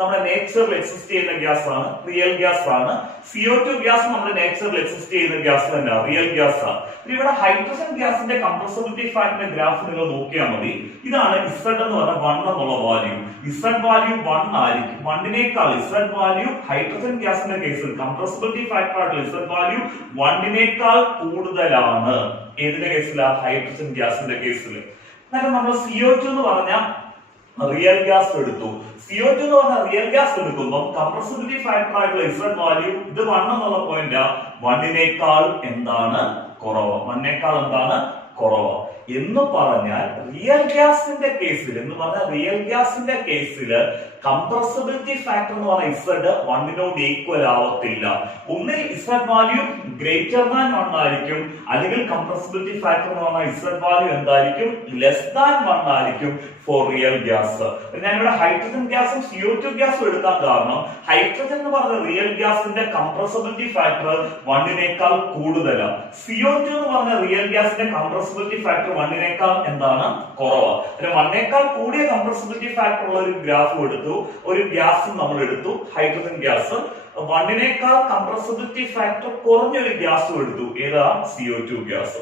നമ്മുടെ നേച്ചറിൽ എക്സിസ്റ്റ് ചെയ്യുന്ന ഗ്യാസ് ആണ്, റിയൽ ഗ്യാസ് ആണ്. CO2 ഗ്യാസ് നമ്മുടെ നേച്ചറിൽ എക്സിസ്റ്റ് ചെയ്യുന്ന ഗ്യാസ് തന്നെ, റിയൽ ഗ്യാസ് ആണ്. ഇവിടെ ഹൈഡ്രജൻ ഗ്യാസിന്റെ കംപ്രസിബിലിറ്റി ഫാക്ടറിന്റെ ഗ്രാഫ് നിങ്ങൾ നോക്കിയാൽ മതി. ഇതാണ് Z എന്ന് പറഞ്ഞ 1 എന്നുള്ള വാല്യൂ. Z വാല്യൂ 1 ആയിരിക്കും. 1നേക്കാൾ Z വാല്യൂ ഹൈഡ്രജൻ ഗ്യാസിന്റെ കേസിൽ കംപ്രസിബിലിറ്റി ഫാക്ടർ ആയിട്ടുള്ള Z വാല്യൂ 1നേക്കാൾ കൂടുതലാണ്. ഏതിന്റെ കേസിലാ? ഹൈഡ്രജൻ ഗ്യാസിന്റെ കേസിൽ. എന്നിട്ട് നമ്മൾ CO2 എന്ന് പറഞ്ഞ റിയൽ ഗ്യാസ് എടുത്തു. CO2 എന്ന് പറഞ്ഞ റിയൽ ഗ്യാസ് എടുക്കുമ്പോൾ കംപ്രസിബിലിറ്റി ഫാക്ടർ ആയിട്ടുള്ള Z വാല്യൂ ഇത് 1 എന്നുള്ള പോയിന്റ് 1നേക്കാൾ എന്താണ്? കുറവ്. 1നേക്കാൾ എന്താണ്? കുറവ്. എന്ന് പറഞ്ഞാൽ റിയൽ ഗ്യാസിന്റെ കേസിൽ കംപ്രസിബിലിറ്റി ഫാക്ടർ എന്ന് പറഞ്ഞ Z 1നോട് ഈക്വൽ ആവത്തില്ല. ഒന്നിൽ Z വാല്യൂ ഗ്രേറ്റർ ദാൻ 1 ആയിരിക്കും, അല്ലെങ്കിൽ കംപ്രസിബിലിറ്റി ഫാക്ടർ എന്ന് പറഞ്ഞ Z വാല്യൂ എന്തായിരിക്കും? ലെസ് ദാൻ 1 ആയിരിക്കും ഫോർ റിയൽ ഗ്യാസ്. ഞാനിവിടെ ഹൈഡ്രജൻ ഗ്യാസും CO2 ഗ്യാസും എടുക്കാൻ കാരണം ഹൈഡ്രജൻ എന്ന് പറഞ്ഞ റിയൽ ഗ്യാസിന്റെ കംപ്രസിബിലിറ്റി ഫാക്ടർ 1നേക്കാൾ കൂടുതലാണ്. CO2 എന്ന് പറഞ്ഞ റിയൽ ഗ്യാസിന്റെ കംപ്രസിബിലിറ്റി ഫാക്ടർ 1നേക്കാൾ എന്താണ്? കുറവാണ്. 1നേക്കാൾ കൂടിയ കംപ്രസിബിലിറ്റി ഫാക്ടർ ഉള്ള ഒരു ഗ്രാഫ് എടുത്ത് എടുത്തു, ഒരു ഗ്യാസ് നമ്മൾ എടുത്തു, ഹൈഡ്രജൻ ഗ്യാസ്. വണ്ണിനേക്കാൾ കംപ്രസിബിലിറ്റി ഫാക്ടർ കുറഞ്ഞൊരു ഗ്യാസും എടുത്തു, ഏതാ? CO2 gas.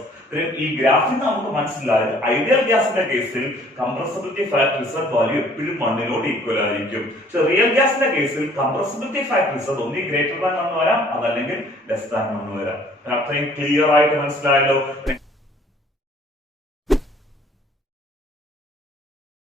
ഈ ഗ്രാഫിൽ നിന്ന് നമുക്ക് മനസ്സിലായത് ഐഡിയൽ ഗ്യാസിന്റെ കേസിൽ കംപ്രസിബിലിറ്റി ഫാക്ടർ റിസൾട്ട് വാല്യൂ എപ്പോഴും 1 ഈക്വൽ ആയിരിക്കും. പക്ഷെ റിയൽ ഗ്യാസിന്റെ കേസിൽ കംപ്രസിബിലിറ്റി ഫാക്ടർ റിസൾട്ട് ഒന്നി ഗ്രേറ്റർ ദാൻ 1 വരാം, അതല്ലെങ്കിൽ ലെസ് ദാൻ 1 വരാം. അത്രയും ക്ലിയർ ആയിട്ട് മനസ്സിലായല്ലോ.